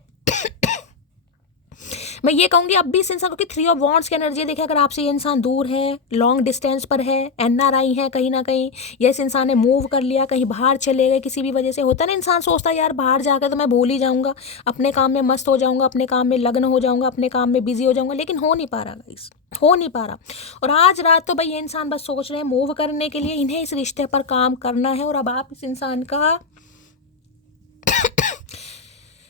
मैं ये कहूँगी अब भी इस इंसान को, कि 3 ऑफ वॉन्ड्स की एनर्जी देखिए, अगर आपसे ये इंसान दूर है, लॉन्ग डिस्टेंस पर है, NRI है कहीं ना कहीं, या इस इंसान ने मूव कर लिया, कहीं बाहर चले गए किसी भी वजह से। होता है ना, इंसान सोचता है यार बाहर जाकर तो मैं भूल ही जाऊँगा, अपने काम में मस्त हो जाऊँगा, अपने काम में लग्न हो जाऊँगा, अपने काम में बिजी हो जाऊँगा, लेकिन हो नहीं पा रहा गाइस, हो नहीं पा रहा। और आज रात तो भाई ये इंसान बस सोच रहे हैं मूव करने के लिए, इन्हें इस रिश्ते पर काम करना है। और अब आप इस इंसान का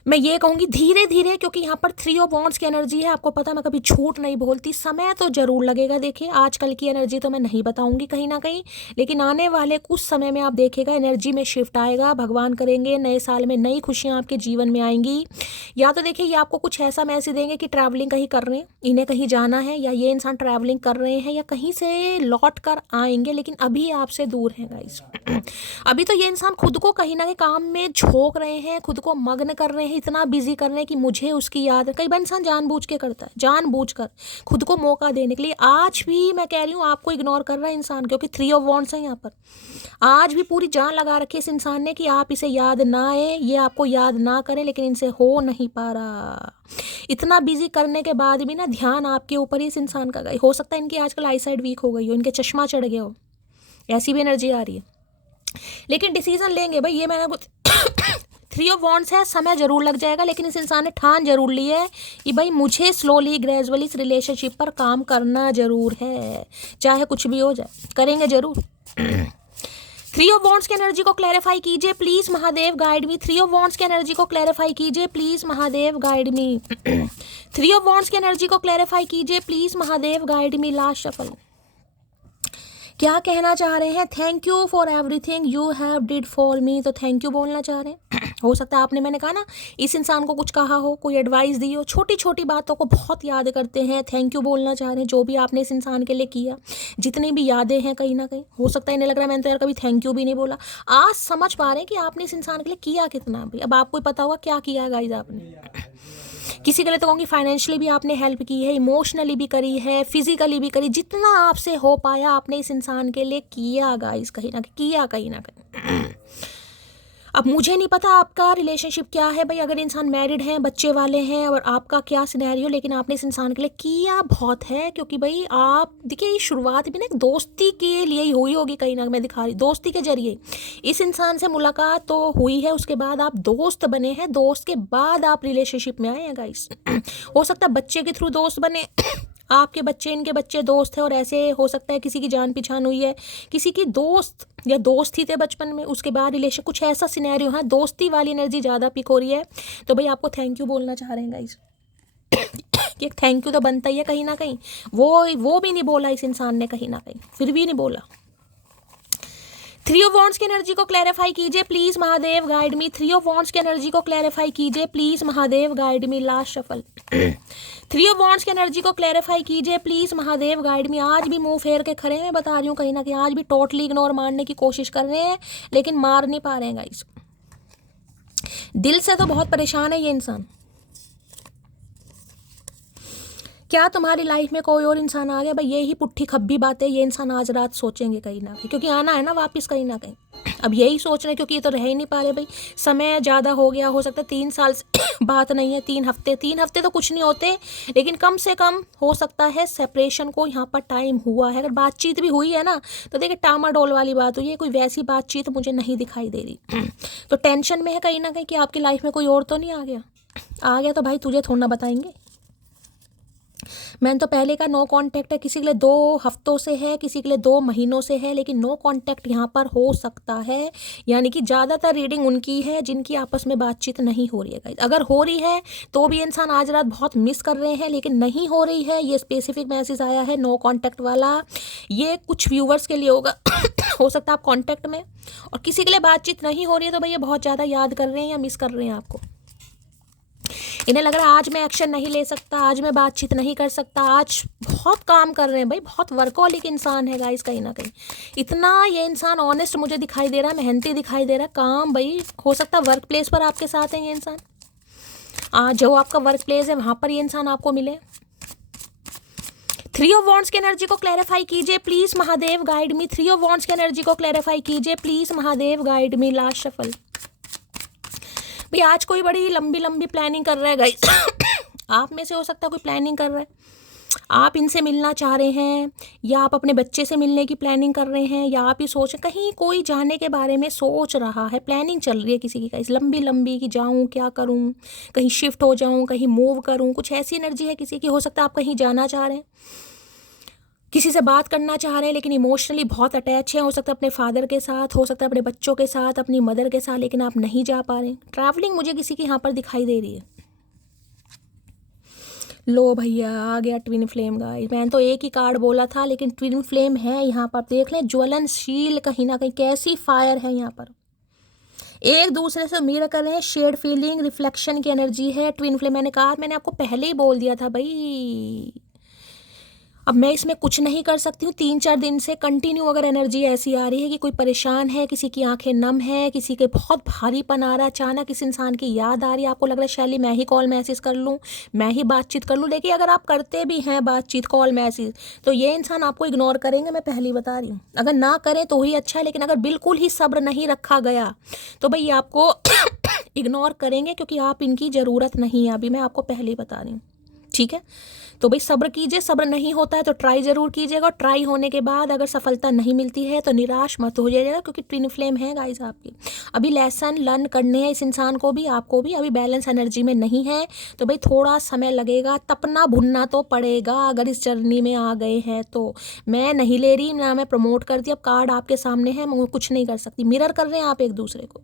मैं ये कहूँगी धीरे धीरे, क्योंकि यहाँ पर 3 ऑफ वॉन्ड्स की एनर्जी है, आपको पता मैं कभी झूठ नहीं बोलती, समय तो जरूर लगेगा। देखिए आजकल की एनर्जी तो मैं नहीं बताऊँगी कहीं ना कहीं, लेकिन आने वाले कुछ समय में आप देखिएगा एनर्जी में शिफ्ट आएगा। भगवान करेंगे नए साल में नई खुशियाँ आपके जीवन में आएंगी। या तो देखिए ये आपको कुछ ऐसा मैसेज देंगे कि ट्रैवलिंग कहीं कर रहे हैं, इन्हें कहीं जाना है, या ये इंसान ट्रैवलिंग कर रहे हैं, या कहीं से लौट कर आएंगे, लेकिन अभी आपसे दूर हैं गाइस। अभी तो ये इंसान खुद को कहीं ना कहीं काम में झोंक रहे हैं, खुद को मग्न कर रहे हैं हैं, इतना बिजी कर रहे हैं कि मुझे उसकी याद है। कई बार इंसान जानबूझ के करता है, जानबूझकर खुद को मौका देने के लिए। आज भी मैं कह रही हूँ आपको इग्नोर कर रहा है इंसान, क्योंकि 3 ऑफ वॉन्ड्स है यहाँ पर। आज भी पूरी जान लगा रखी है इस इंसान ने कि आप इसे याद ना आए, ये आपको याद ना करें, लेकिन इनसे हो नहीं पा रहा। इतना बिजी करने के बाद भी ना ध्यान आपके ऊपर ही इस इंसान का गई। हो सकता है इनकी आजकल आई साइड वीक हो गई हो, इनके चश्मा चढ़ गया हो, ऐसी भी एनर्जी आ रही है। लेकिन डिसीजन लेंगे भाई, ये मैंने 3 ऑफ वॉन्ड्स है, समय जरूर लग जाएगा, लेकिन इस इंसान ने ठान जरूर ली है कि भाई मुझे स्लोली ग्रेजुअली इस रिलेशनशिप पर काम करना जरूर है, चाहे कुछ भी हो जाए, करेंगे जरूर। 3 ऑफ वॉन्ड्स की एनर्जी को क्लैरिफाई कीजिए please Mahadev, guide me. 3 of wands की एनर्जी को क्लैरिफाई कीजिए please Mahadev, guide me. 3 of wands की एनर्जी को क्लैरिफाई कीजिए please Mahadev, guide me. Last shuffle क्या कहना चाह रहे हैं? Thank you for everything you have did for me. तो थैंक यू बोलना चाह रहे हैं। हो सकता है आपने, मैंने कहा ना, इस इंसान को कुछ कहा हो, कोई एडवाइस दी हो, छोटी छोटी बातों को बहुत याद करते हैं, थैंक यू बोलना चाह रहे हैं जो भी आपने इस इंसान के लिए किया, जितनी भी यादें हैं कहीं ना कहीं। हो सकता है इन्हें लग रहा है मैंने तो यार कभी थैंक यू भी नहीं बोला। आज समझ पा रहे हैं कि आपने इस इंसान के लिए किया कितना। भाई अब आपको पता होगा क्या किया है गाइस आपने। किसी के लिए तो कहूँगी फाइनेंशियली भी आपने हेल्प की है, इमोशनली भी करी है, फिजिकली भी करी, जितना आपसे हो पाया आपने इस इंसान के लिए किया गाइस, कहीं ना कहीं। अब मुझे नहीं पता आपका रिलेशनशिप क्या है भाई, अगर इंसान मैरिड हैं, बच्चे वाले हैं, और आपका क्या सिनेरियो, लेकिन आपने इस इंसान के लिए किया बहुत है। क्योंकि भाई आप देखिए, ये शुरुआत भी ना एक दोस्ती के लिए ही हुई होगी, कहीं ना मैं दिखा रही, दोस्ती के जरिए इस इंसान से मुलाकात तो हुई है, उसके बाद आप दोस्त बने हैं, दोस्त के बाद आप रिलेशनशिप में आए हैं गाइस। हो सकता है बच्चे के थ्रू दोस्त बने, आपके बच्चे इनके बच्चे दोस्त हैं, और ऐसे हो सकता है किसी की जान पहचान हुई है, किसी की दोस्त या दोस्त ही थे बचपन में, उसके बाद रिलेशन, कुछ ऐसा सिनेरियो है, दोस्ती वाली एनर्जी ज़्यादा पिक हो रही है। तो भाई आपको थैंक यू बोलना चाह रहे हैं गाइस कि थैंक यू तो बनता ही है कहीं ना कहीं। वो भी नहीं बोला इस इंसान ने, कहीं ना कहीं फिर भी नहीं बोला। 3 ऑफ वॉन्ड्स की एनर्जी को क्लैरिफाई कीजिए please Mahadev, guide me. 3 of wands की एनर्जी को क्लैरिफाई कीजिए please Mahadev, guide me. Last shuffle 3 of wands की एनर्जी को क्लैरिफाई कीजिए प्लीज महादेव, गाइड मी। आज भी मुंह फेर के खड़े हैं, मैं बता रही हूँ, कहीं ना कहीं आज भी टोटली इग्नोर मारने की कोशिश कर रहे हैं, लेकिन मार नहीं पा रहे हैं गाइस। दिल से तो बहुत परेशान है ये इंसान। क्या तुम्हारी लाइफ में कोई और इंसान आ गया? भाई यही पुट्ठी खब्बी बातें ये इंसान आज रात सोचेंगे कहीं ना कहीं, क्योंकि आना है ना वापस कहीं ना कहीं। अब यही सोच रहे हैं, क्योंकि ये तो रह ही नहीं पा रहे भाई, समय ज़्यादा हो गया। हो सकता है 3 साल से बात नहीं है, 3 हफ्ते तो कुछ नहीं होते, लेकिन कम से कम हो सकता है सेपरेशन को यहाँ पर टाइम हुआ है। अगर बातचीत भी हुई है ना, तो देखिए टामाडोल वाली बात हुई है, कोई वैसी बातचीत मुझे नहीं दिखाई दे रही। तो टेंशन में है कहीं ना कहीं कि आपकी लाइफ में कोई और तो नहीं आ गया। आ गया तो भाई तुझे थोड़ा ना बताएंगे। मैंने तो पहले का नो कांटेक्ट है, किसी के लिए 2 हफ्तों से है, किसी के लिए 2 महीनों से है, लेकिन नो कांटेक्ट यहाँ पर हो सकता है। यानी कि ज़्यादातर रीडिंग उनकी है जिनकी आपस में बातचीत नहीं हो रही है गाइस। अगर हो रही है तो भी इंसान आज रात बहुत मिस कर रहे हैं, लेकिन नहीं हो रही है, ये स्पेसिफिक मैसेज आया है नो कांटेक्ट वाला। ये कुछ व्यूवर्स के लिए होगा हो सकता है आप कांटेक्ट में, और किसी के लिए बातचीत नहीं हो रही है, तो भैया बहुत ज़्यादा याद कर रहे हैं या मिस कर रहे हैं आपको। इन्हें लग रहा है आज मैं एक्शन नहीं ले सकता, आज मैं बातचीत नहीं कर सकता, आज बहुत काम कर रहे हैं भाई, बहुत वर्कहोलिक इंसान है गाइस कहीं ना कहीं। इतना ये इंसान ऑनेस्ट मुझे दिखाई दे रहा है, मेहनती दिखाई दे रहा है, काम भाई हो सकता है वर्क प्लेस पर आपके साथ है ये इंसान। जो आपका वर्क प्लेस है वहाँ पर ये इंसान आपको मिले। 3 ऑफ वॉन्ड्स की एनर्जी को क्लैरिफाई कीजिए please Mahadev, guide me. 3 of wands की एनर्जी को क्लैरिफाई कीजिए please Mahadev, guide me. Last shuffle भाई आज कोई बड़ी लंबी लंबी प्लानिंग कर रहा है गाइस आप में से हो सकता है कोई प्लानिंग कर रहा है, आप इनसे मिलना चाह रहे हैं, या आप अपने बच्चे से मिलने की प्लानिंग कर रहे हैं, या आप ही सोच कहीं कोई जाने के बारे में सोच रहा है, प्लानिंग चल रही है किसी की गाइस लंबी लंबी, कि जाऊं क्या करूं, कहीं शिफ्ट हो जाऊं, कहीं मूव करूं, कुछ ऐसी एनर्जी है किसी की। हो सकता है आप कहीं जाना चाह रहे हैं, किसी से बात करना चाह रहे हैं, लेकिन इमोशनली बहुत अटैच है। हो सकता है अपने फादर के साथ, हो सकता है अपने बच्चों के साथ, अपनी मदर के साथ, लेकिन आप नहीं जा पा रहे। ट्रैवलिंग मुझे किसी की यहाँ पर दिखाई दे रही है। लो भैया आ गया ट्विन फ्लेम गाइस। मैंने तो एक ही कार्ड बोला था, लेकिन ट्विन फ्लेम है यहाँ पर। देख लें ज्वलनशील, कहीं ना कहीं कैसी फायर है यहाँ पर, एक दूसरे से उम्मीद कर रहे हैं, शेड फीलिंग, रिफ्लेक्शन की एनर्जी है ट्विन फ्लेम। मैंने कहा, मैंने आपको पहले ही बोल दिया था भाई, अब मैं इसमें कुछ नहीं कर सकती हूँ। 3-4 दिन से कंटिन्यू अगर एनर्जी ऐसी आ रही है कि कोई परेशान है, किसी की आंखें नम है, किसी के बहुत भारीपन आ रहा है, अचानक किसी इंसान की याद आ रही है, आपको लग रहा है शैली मैं ही कॉल मैसेज कर लूँ, मैं ही बातचीत कर लूँ। देखिए अगर आप करते भी हैं बातचीत कॉल मैसेज तो ये इंसान आपको इग्नोर करेंगे, मैं पहली बता रही हूँ। अगर ना करें तो ही अच्छा है, लेकिन अगर बिल्कुल ही सब्र नहीं रखा गया तो भाई आपको इग्नोर करेंगे, क्योंकि आप इनकी ज़रूरत नहीं है अभी, मैं आपको पहले ही बता रही हूँ। ठीक है, तो भाई सब्र कीजिए। सब्र नहीं होता है तो ट्राई ज़रूर कीजिएगा, और ट्राई होने के बाद अगर सफलता नहीं मिलती है तो निराश मत हो जाइएगा, क्योंकि ट्विन फ्लेम है गाइस आपकी। अभी लेसन लर्न करने हैं इस इंसान को भी, आपको भी। अभी बैलेंस एनर्जी में नहीं है तो भाई थोड़ा समय लगेगा, तपना भुनना तो पड़ेगा अगर इस जर्नी में आ गए हैं तो। मैं नहीं ले रही ना मैं प्रमोट करती, अब कार्ड आपके सामने है, मैं कुछ नहीं कर सकती। मिरर कर रहे हैं आप एक दूसरे को।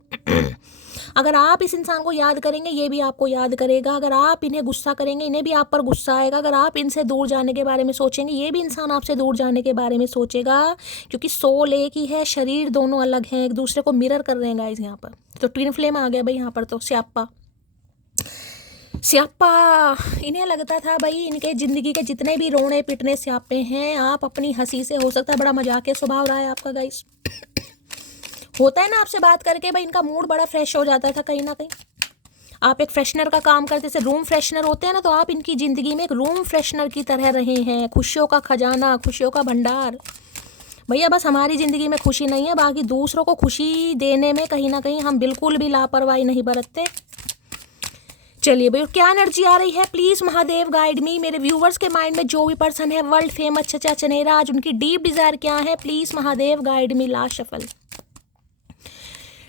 अगर आप इस इंसान को याद करेंगे ये भी आपको याद करेगा, अगर आप इन्हें गुस्सा करेंगे इन्हें भी आप पर गुस्सा आएगा, अगर आप इनसे दूर जाने के बारे में सोचेंगे ये भी इंसान आपसे दूर जाने के बारे में सोचेगा, क्योंकि सोल एक ही है, शरीर दोनों अलग हैं, एक दूसरे को मिरर कर रहे हैं गाइस यहाँ पर। तो ट्विन फ्लेम आ गया भाई यहाँ पर। तो स्याप्पा इन्हें लगता था भाई इनके ज़िंदगी के जितने भी रोने पिटने स्यापे हैं, आप अपनी हंसी से, हो सकता है बड़ा मजाकिया स्वभाव रहा है आपका गाइस, होता है ना आपसे बात करके भाई इनका मूड बड़ा फ्रेश हो जाता था कहीं ना कहीं। आप एक फ्रेशनर का काम करते, जैसे रूम फ्रेशनर होते हैं ना, तो आप इनकी ज़िंदगी में एक रूम फ्रेशनर की तरह रहे हैं, खुशियों का खजाना, खुशियों का भंडार। भैया बस हमारी ज़िंदगी में खुशी नहीं है, बाकी दूसरों को खुशी देने में कहीं ना कहीं हम बिल्कुल भी लापरवाही नहीं बरतते। चलिए भाई क्या एनर्जी आ रही है, प्लीज़ महादेव गाइड मी। मेरे व्यूवर्स के माइंड में जो भी पर्सन है वर्ल्ड फेमस चचा चनेरा, आज उनकी डीप डिज़ायर क्या है, please Mahadev guide me. Last shuffle,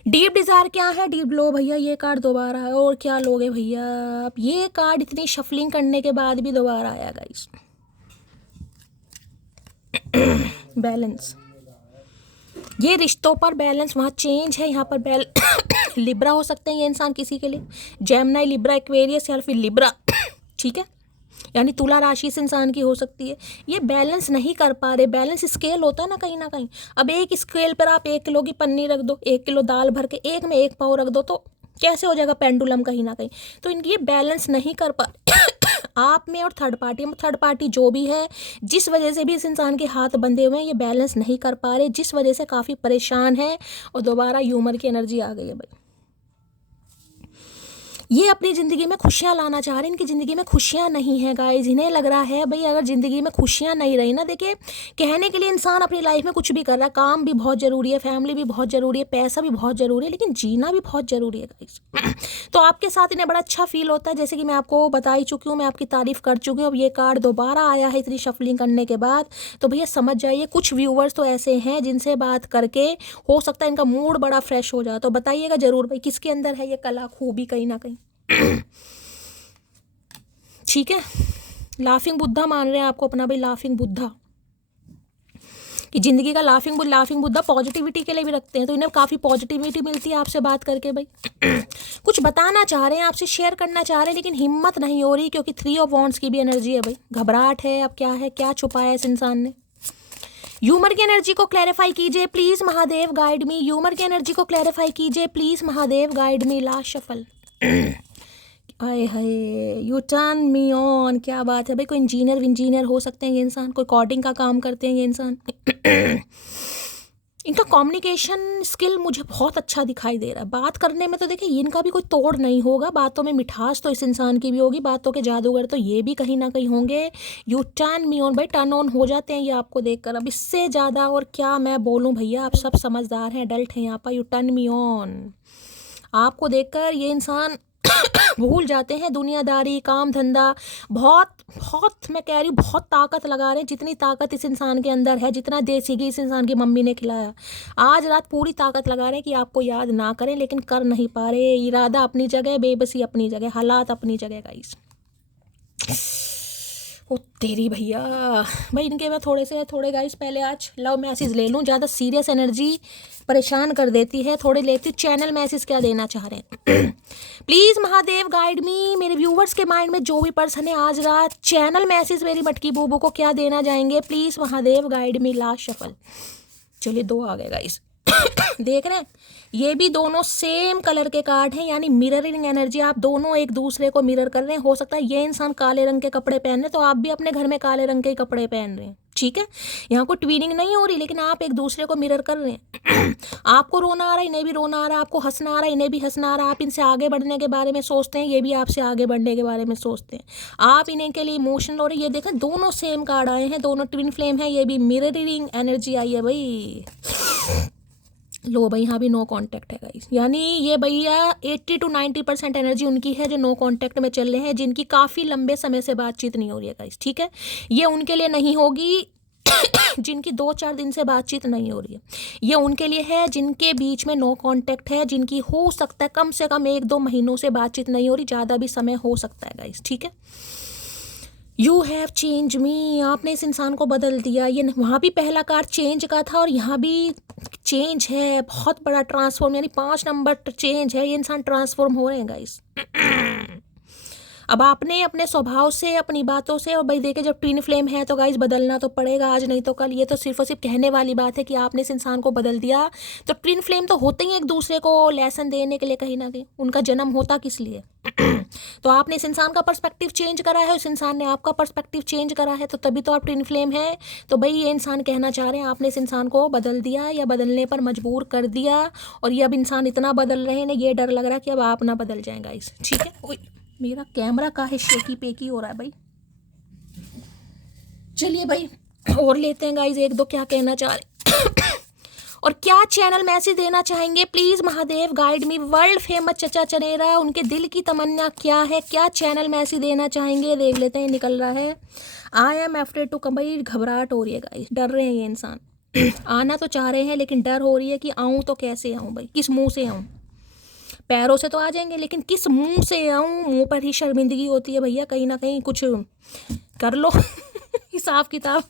deep desire क्या है, डीप लो भैया, ये कार्ड दोबारा है, और क्या लोगे भैया आप, ये कार्ड इतनी शफलिंग करने के बाद भी दोबारा आया गाइस। बैलेंस, ये रिश्तों पर बैलेंस, वहाँ चेंज है, यहाँ पर लिब्रा हो सकते हैं ये इंसान किसी के लिए, जेमिनी, लिब्रा, एक्वेरियस या फिर लिब्रा। ठीक है, यानी तुला राशि से इंसान की हो सकती है। ये बैलेंस नहीं कर पा रहे, बैलेंस स्केल होता है ना कहीं ना कहीं। अब एक स्केल पर आप 1 किलो की पन्नी रख दो, 1 किलो दाल भर के एक में 1 पाव रख दो, तो कैसे हो जाएगा पेंडुलम कहीं ना कहीं। तो इनकी ये बैलेंस नहीं कर पा आप में और थर्ड पार्टी जो भी है, जिस वजह से भी इस इंसान के हाथ बंधे हुए हैं, ये बैलेंस नहीं कर पा रहे, जिस वजह से काफ़ी परेशान है। और दोबारा ह्यूमर की एनर्जी आ गई है भाई, ये अपनी ज़िंदगी में खुशियाँ लाना चाह रहे हैं, इनकी ज़िंदगी में खुशियाँ नहीं है गाइज। इन्हें लग रहा है भाई अगर ज़िंदगी में खुशियाँ नहीं रही ना, देखिए कहने के लिए इंसान अपनी लाइफ में कुछ भी कर रहा है, काम भी बहुत ज़रूरी है, फैमिली भी बहुत ज़रूरी है, पैसा भी बहुत ज़रूरी है, लेकिन जीना भी बहुत ज़रूरी है गाइज। तो आपके साथ इन्हें बड़ा अच्छा फील होता है, जैसे कि मैं आपको बता ही चुकी हूँ, मैं आपकी तारीफ़ कर चुकी हूँ। अब ये कार्ड दोबारा आया है इतनी शफलिंग करने के बाद, तो भैया समझ जाइए कुछ व्यूवर्स तो ऐसे हैं जिनसे बात करके हो सकता है इनका मूड बड़ा फ्रेश हो जाए। तो बताइएगा ज़रूर भाई किसके अंदर है ये कला खूबी कहीं ना कहीं। ठीक है, लाफिंग बुद्धा मान रहे हैं आपको अपना भाई, लाफिंग बुद्धा, कि जिंदगी का लाफिंग बुद्धा पॉजिटिविटी के लिए भी रखते हैं, तो इन्हें काफ़ी पॉजिटिविटी मिलती है आपसे बात करके भाई। कुछ बताना चाह रहे हैं, आपसे शेयर करना चाह रहे हैं, लेकिन हिम्मत नहीं हो रही, क्योंकि 3 ऑफ वॉन्ड्स की भी एनर्जी है भाई। घबराहट है, अब क्या है, क्या छुपाया है इस इंसान ने। ह्यूमर की एनर्जी को क्लैरिफाई कीजिए please Mahadev guide me, humour की एनर्जी को क्लैरिफाई कीजिए please Mahadev guide me. Last shuffle, आए हाय, यू टर्न मी ऑन, क्या बात है भाई। कोई इंजीनियर हो सकते हैं ये इंसान, कोई कोडिंग का काम करते हैं ये इंसान। इनका कम्युनिकेशन स्किल मुझे बहुत अच्छा दिखाई दे रहा है, बात करने में तो देखिए इनका भी कोई तोड़ नहीं होगा, बातों में मिठास तो इस इंसान की भी होगी, बातों के जादूगर तो ये भी कहीं ना कहीं होंगे। यू टर्न मी ऑन भाई, टर्न ऑन हो जाते हैं ये आपको देखकर। अब इससे ज़्यादा और क्या मैं बोलूँ भैया, आप सब समझदार हैं, अडल्ट हैं यहाँ पर। यू टर्न मी ऑन, आपको देखकर ये इंसान भूल जाते हैं दुनियादारी, काम धंधा, बहुत बहुत मैं कह रही हूँ बहुत ताकत लगा रहे हैं। जितनी ताकत इस इंसान के अंदर है, जितना देसी घी इस इंसान की मम्मी ने खिलाया, आज रात पूरी ताकत लगा रहे हैं कि आपको याद ना करें, लेकिन कर नहीं पा रहे। इरादा अपनी जगह, बेबसी अपनी जगह, हालात अपनी जगह गाइस। ओ तेरी भैया भाई, इनके मैं थोड़े गाइस पहले आज लव मैसेज ले लूँ, ज़्यादा सीरियस एनर्जी परेशान कर देती है, थोड़े लेती हूँ। चैनल मैसेज क्या देना चाह रहे हैं प्लीज़ महादेव गाइड मी। मेरे व्यूवर्स के माइंड में जो भी पर्सन है, आज रात चैनल मैसेज मेरी मटकी बूबू को क्या देना चाहेंगे, please Mahadev guide me. Last shuffle, चलिए 2 आ गए गाइस। देख रहे हैं, ये भी दोनों सेम कलर के कार्ड हैं, यानी मिररिंग एनर्जी। आप दोनों एक दूसरे को मिरर कर रहे हैं। हो सकता है ये इंसान काले रंग के कपड़े पहन रहे, तो आप भी अपने घर में काले रंग के कपड़े पहन रहे हैं, ठीक है। यहाँ कोई ट्विनिंग नहीं हो रही, लेकिन आप एक दूसरे को मिरर कर रहे हैं। आपको रोना आ रहा है, इन्हें भी रोना आ रहा है। आपको हंसना आ रहा है, इन्हें भी हंसना आ रहा है। आप इनसे आगे बढ़ने के बारे में सोचते हैं, ये भी आपसे आगे बढ़ने के बारे में सोचते हैं। आप इन्हें के लिए इमोशनल हो रहे हैं। ये देखें, दोनों सेम कार्ड आए हैं, दोनों ट्विन फ्लेम है। ये भी मिररिंग एनर्जी आई है भाई। लो भाई, यहाँ भी नो कांटेक्ट है गाइस, यानी ये भैया 80 to 90% एनर्जी उनकी है जो नो कांटेक्ट में चल रहे हैं, जिनकी काफ़ी लंबे समय से बातचीत नहीं हो रही है गाइस, ठीक है। ये उनके लिए नहीं होगी जिनकी 2-4 दिन से बातचीत नहीं हो रही है। ये उनके लिए है जिनके बीच में नो कांटेक्ट है, जिनकी हो सकता है कम से कम 1-2 महीनों से बातचीत नहीं हो रही, ज़्यादा भी समय हो सकता है गाइस, ठीक है। यू हैव चेंज मी, आपने इस इंसान को बदल दिया। ये वहाँ भी पहला कार्ड चेंज का था और यहाँ भी चेंज है, बहुत बड़ा ट्रांसफॉर्म, यानी 5 नंबर चेंज है। ये इंसान ट्रांसफॉर्म हो रहे हैं गाइस। अब आपने अपने स्वभाव से, अपनी बातों से, और भाई देखे जब ट्विन फ्लेम है तो गाइस बदलना तो पड़ेगा, आज नहीं तो कल। ये तो सिर्फ और सिर्फ कहने वाली बात है कि आपने इस इंसान को बदल दिया। तो ट्विन फ्लेम तो होते ही एक दूसरे को लेसन देने के लिए, कहीं ना कहीं उनका जन्म होता किस लिए। तो आपने इस इंसान का पर्सपेक्टिव चेंज करा है, उस इंसान ने आपका पर्सपेक्टिव चेंज करा है, तो तभी तो आप ट्विन फ्लेम है। तो भाई ये इंसान कहना चाह रहे हैं आपने इस इंसान को बदल दिया या बदलने पर मजबूर कर दिया, और ये अब इंसान इतना बदल रहे हैं ना, ये डर लग रहा है कि अब आप ना बदल जाएं गाइस, ठीक है। ओए, मेरा कैमरा का है शेकी पेकी हो रहा है भाई। चलिए भाई और लेते हैं गाइस, 1-2 क्या कहना चाह रहे और क्या चैनल मैसेज देना चाहेंगे, please Mahadev guide me. World famous चचा चनेरा, उनके दिल की तमन्ना क्या है, क्या चैनल मैसेज देना चाहेंगे, देख लेते हैं। निकल रहा है I am afraid to come, भाई घबराहट हो रही है गाइस, डर रहे हैं ये इंसान। आना तो चाह रहे हैं लेकिन डर हो रही है कि आऊँ तो कैसे आऊँ भाई, किस मुंह से आऊँ। पैरों से तो आ जाएंगे लेकिन किस मुंह से आऊँ, मुंह पर ही शर्मिंदगी होती है भैया, कहीं ना कहीं कुछ कर लो हिसाब किताब।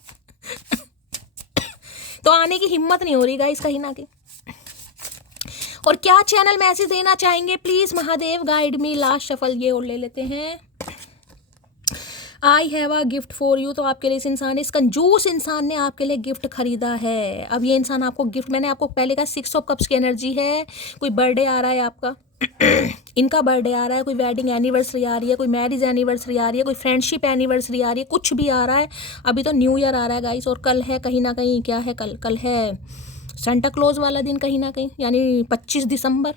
तो आने की हिम्मत नहीं हो रही गाइस कहीं ना कहीं। और क्या चैनल मैसेज देना चाहेंगे, please Mahadev guide me. Last shuffle ये और ले लेते हैं। I have a gift for you, तो आपके लिए इस इंसान ने, इस कंजूस इंसान ने आपके लिए गिफ्ट खरीदा है। अब ये इंसान आपको गिफ्ट, मैंने आपको पहले कहा 6 ऑफ कप्स की एनर्जी है। कोई बर्थडे आ रहा है आपका इनका बर्थडे आ रहा है, कोई वेडिंग एनिवर्सरी आ रही है, कोई मैरिज एनिवर्सरी आ रही है, कोई फ्रेंडशिप एनिवर्सरी आ रही है, कुछ भी आ रहा है। अभी तो न्यू ईयर आ रहा है गाइस, और कल है कहीं ना कहीं, क्या है कल है सेंटा क्लॉज वाला दिन कहीं ना कहीं, यानी 25 दिसंबर।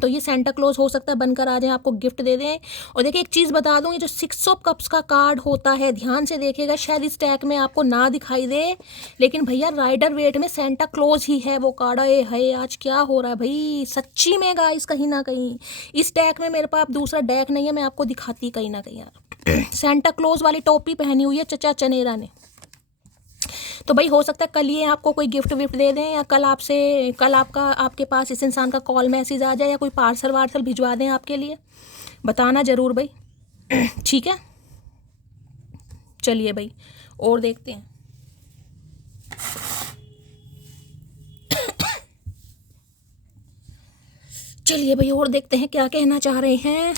तो ये सेंटा क्लॉज हो सकता है बनकर आ जाए, आपको गिफ्ट दे दें। और देखिए एक चीज़ बता दूँ, ये जो 6 ऑफ कप्स का कार्ड होता है, ध्यान से देखिएगा, शायद इस टैग में आपको ना दिखाई दे, लेकिन भैया राइडर वेट में सेंटा क्लॉज ही है वो कार्ड। है आज क्या हो रहा है भाई, सच्ची में गाइस, कहीं ना कहीं इस टैग में मेरे पास दूसरा डेक नहीं है, मैं आपको दिखाती कहीं ना कहीं यार। सेंटा क्लॉज वाली टोपी पहनी हुई है चचा चनेरा ने। तो भाई हो सकता है कल ये आपको कोई गिफ्ट विफ्ट दे दें, या कल आपके पास इस इंसान का कॉल मैसेज आ जाए, या कोई पार्सल वार्सल भिजवा दें आपके लिए। बताना ज़रूर भाई, ठीक है। चलिए भाई और देखते हैं। चलिए भाई और देखते हैं क्या कहना चाह रहे हैं।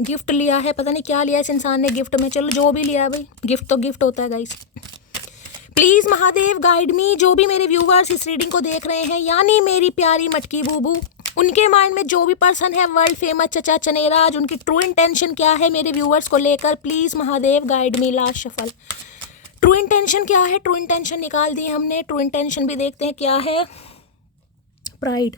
गिफ्ट लिया है, पता नहीं क्या लिया इस इंसान ने गिफ्ट में, चलो जो भी लिया है भाई, गिफ्ट तो गिफ्ट होता है गाइस। प्लीज महादेव गाइड मी, जो भी मेरे व्यूवर्स इस रीडिंग को देख रहे हैं, यानी मेरी प्यारी मटकी बूबू, उनके माइंड में जो भी पर्सन है वर्ल्ड फेमस चचा चनेरा, आज उनकी ट्रू इंटेंशन क्या है मेरे व्यूवर्स को लेकर, please Mahadev guide me. Last shuffle, true intention क्या है, ट्रू इंटेंशन निकाल दी हमने, ट्रू इंटेंशन भी देखते हैं क्या है। Pride,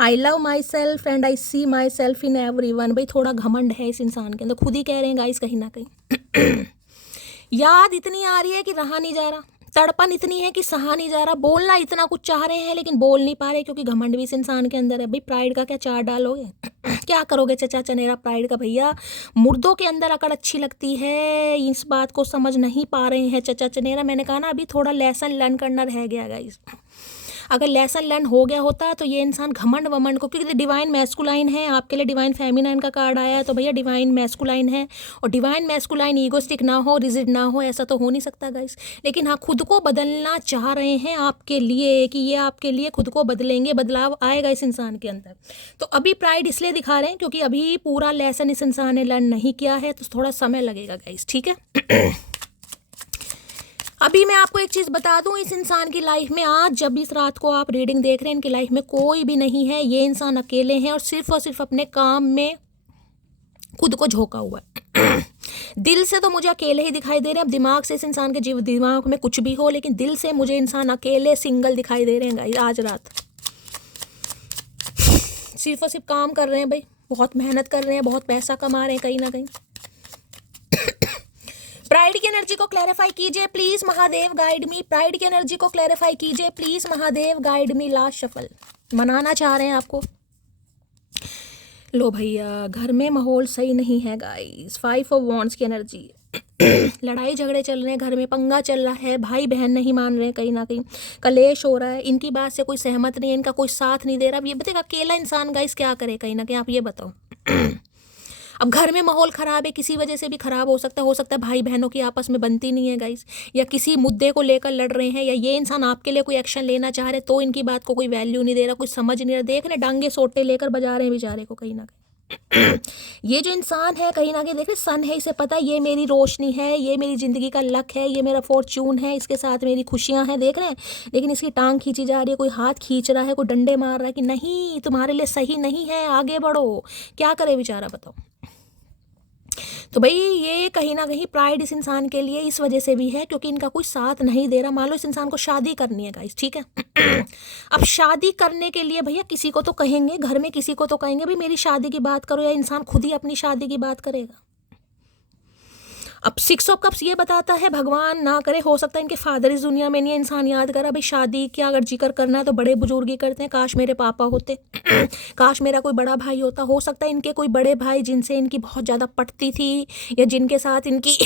I love myself and I see myself in everyone, भाई थोड़ा घमंड है इस इंसान के अंदर, खुद ही कह रहे हैं गाइस कहीं ना कहीं। याद इतनी आ रही है कि रहा नहीं जा रहा, तड़पन इतनी है कि सहा नहीं जा रहा, बोलना इतना कुछ चाह रहे हैं लेकिन बोल नहीं पा रहे, क्योंकि घमंड भी इस इंसान के अंदर है। भाई प्राइड का क्या चार डालोगे क्या करोगे चचा चनेरा प्राइड का, भैया मुर्दों के अंदर अकड़ अच्छी लगती है, इस बात को समझ नहीं पा रहे हैं चचा चनेरा। मैंने कहा ना अभी थोड़ा लेसन लर्न करना रह गया गाइस, अगर लेसन लर्न हो गया होता तो ये इंसान घमंड वमंड को, क्योंकि डिवाइन मैस्कुलाइन है, आपके लिए डिवाइन फेमिनाइन का कार्ड आया है, तो भैया डिवाइन मैस्कुलाइन है, और डिवाइन मैस्कुलाइन ईगोस्टिक ना हो, रिजिड ना हो, ऐसा तो हो नहीं सकता गाइस। लेकिन हाँ खुद को बदलना चाह रहे हैं आपके लिए, कि ये आपके लिए खुद को बदलेंगे, बदलाव आएगा इस इंसान के अंदर। तो अभी प्राइड इसलिए दिखा रहे हैं क्योंकि अभी पूरा लेसन इस इंसान ने लर्न नहीं किया है, तो थोड़ा समय लगेगा गाइस, ठीक है। अभी मैं आपको एक चीज़ बता दूं, इस इंसान की लाइफ में आज जब इस रात को आप रीडिंग देख रहे हैं, इनकी लाइफ में कोई भी नहीं है। ये इंसान अकेले हैं और सिर्फ अपने काम में खुद को झोंका हुआ है। दिल से तो मुझे अकेले ही दिखाई दे रहे हैं। अब दिमाग से इस इंसान के दिमाग में कुछ भी हो, लेकिन दिल से मुझे इंसान अकेले सिंगल दिखाई दे रहे हैं गाइस आज रात। सिर्फ और सिर्फ काम कर रहे हैं भाई, बहुत मेहनत कर रहे हैं, बहुत पैसा कमा रहे हैं कहीं ना कहीं। प्राइड की एनर्जी को क्लैरिफाई कीजिए please Mahadev, guide me. Pride की एनर्जी को क्लैरिफाई कीजिए please Mahadev, guide me. Last shuffle मनाना चाह रहे हैं आपको। लो भैया, घर में माहौल सही नहीं है गाइस। 5 ऑफ वॉन्ड्स की एनर्जी। लड़ाई झगड़े चल रहे हैं, घर में पंगा चल रहा है, भाई बहन नहीं मान रहे हैं, कहीं ना कहीं कलेश हो रहा है, इनकी बात से कोई सहमत नहीं है, इनका कोई साथ नहीं दे रहा। अब ये बताइए अकेला इंसान गाइस क्या करे, कहीं ना कहीं आप ये बताओ। अब घर में माहौल ख़राब है, किसी वजह से भी ख़राब हो सकता है भाई बहनों की आपस में बनती नहीं है गाइस, या किसी मुद्दे को लेकर लड़ रहे हैं, या ये इंसान आपके लिए कोई एक्शन लेना चाह रहे तो इनकी बात को कोई वैल्यू नहीं दे रहा, कोई समझ नहीं रहा। देख रहे डांगे सोटे लेकर बजा रहे हैं बेचारे को कहीं ना कहीं। ये जो इंसान है कहीं ना कहीं देख रहे, सन है, इसे पता है ये मेरी रोशनी है, ये मेरी ज़िंदगी का लक है, ये मेरा फॉर्च्यून है, इसके साथ मेरी खुशियां हैं, देख रहे हैं। लेकिन इसकी टांग खींची जा रही है, कोई हाथ खींच रहा है, कोई डंडे मार रहा है कि नहीं तुम्हारे लिए सही नहीं है, आगे बढ़ो। क्या करे बेचारा बताओ। तो भाई ये कहीं ना कहीं प्राइड इस इंसान के लिए इस वजह से भी है क्योंकि इनका कोई साथ नहीं दे रहा। मान लो इस इंसान को शादी करनी है गाइस, ठीक है। अब शादी करने के लिए भैया किसी को तो कहेंगे, घर में किसी को तो कहेंगे भाई मेरी शादी की बात करो, या इंसान खुद ही अपनी शादी की बात करेगा। अब 6 ऑफ कप्स ये बताता है भगवान ना करे, हो सकता है इनके फादर इस दुनिया में नहीं है, इंसान याद करा भाई शादी क्या अगर जिक्र करना है तो बड़े बुजुर्ग ही करते हैं, काश मेरे पापा होते, काश मेरा कोई बड़ा भाई होता। हो सकता है इनके कोई बड़े भाई जिनसे इनकी बहुत ज़्यादा पटती थी, या जिनके साथ इनकी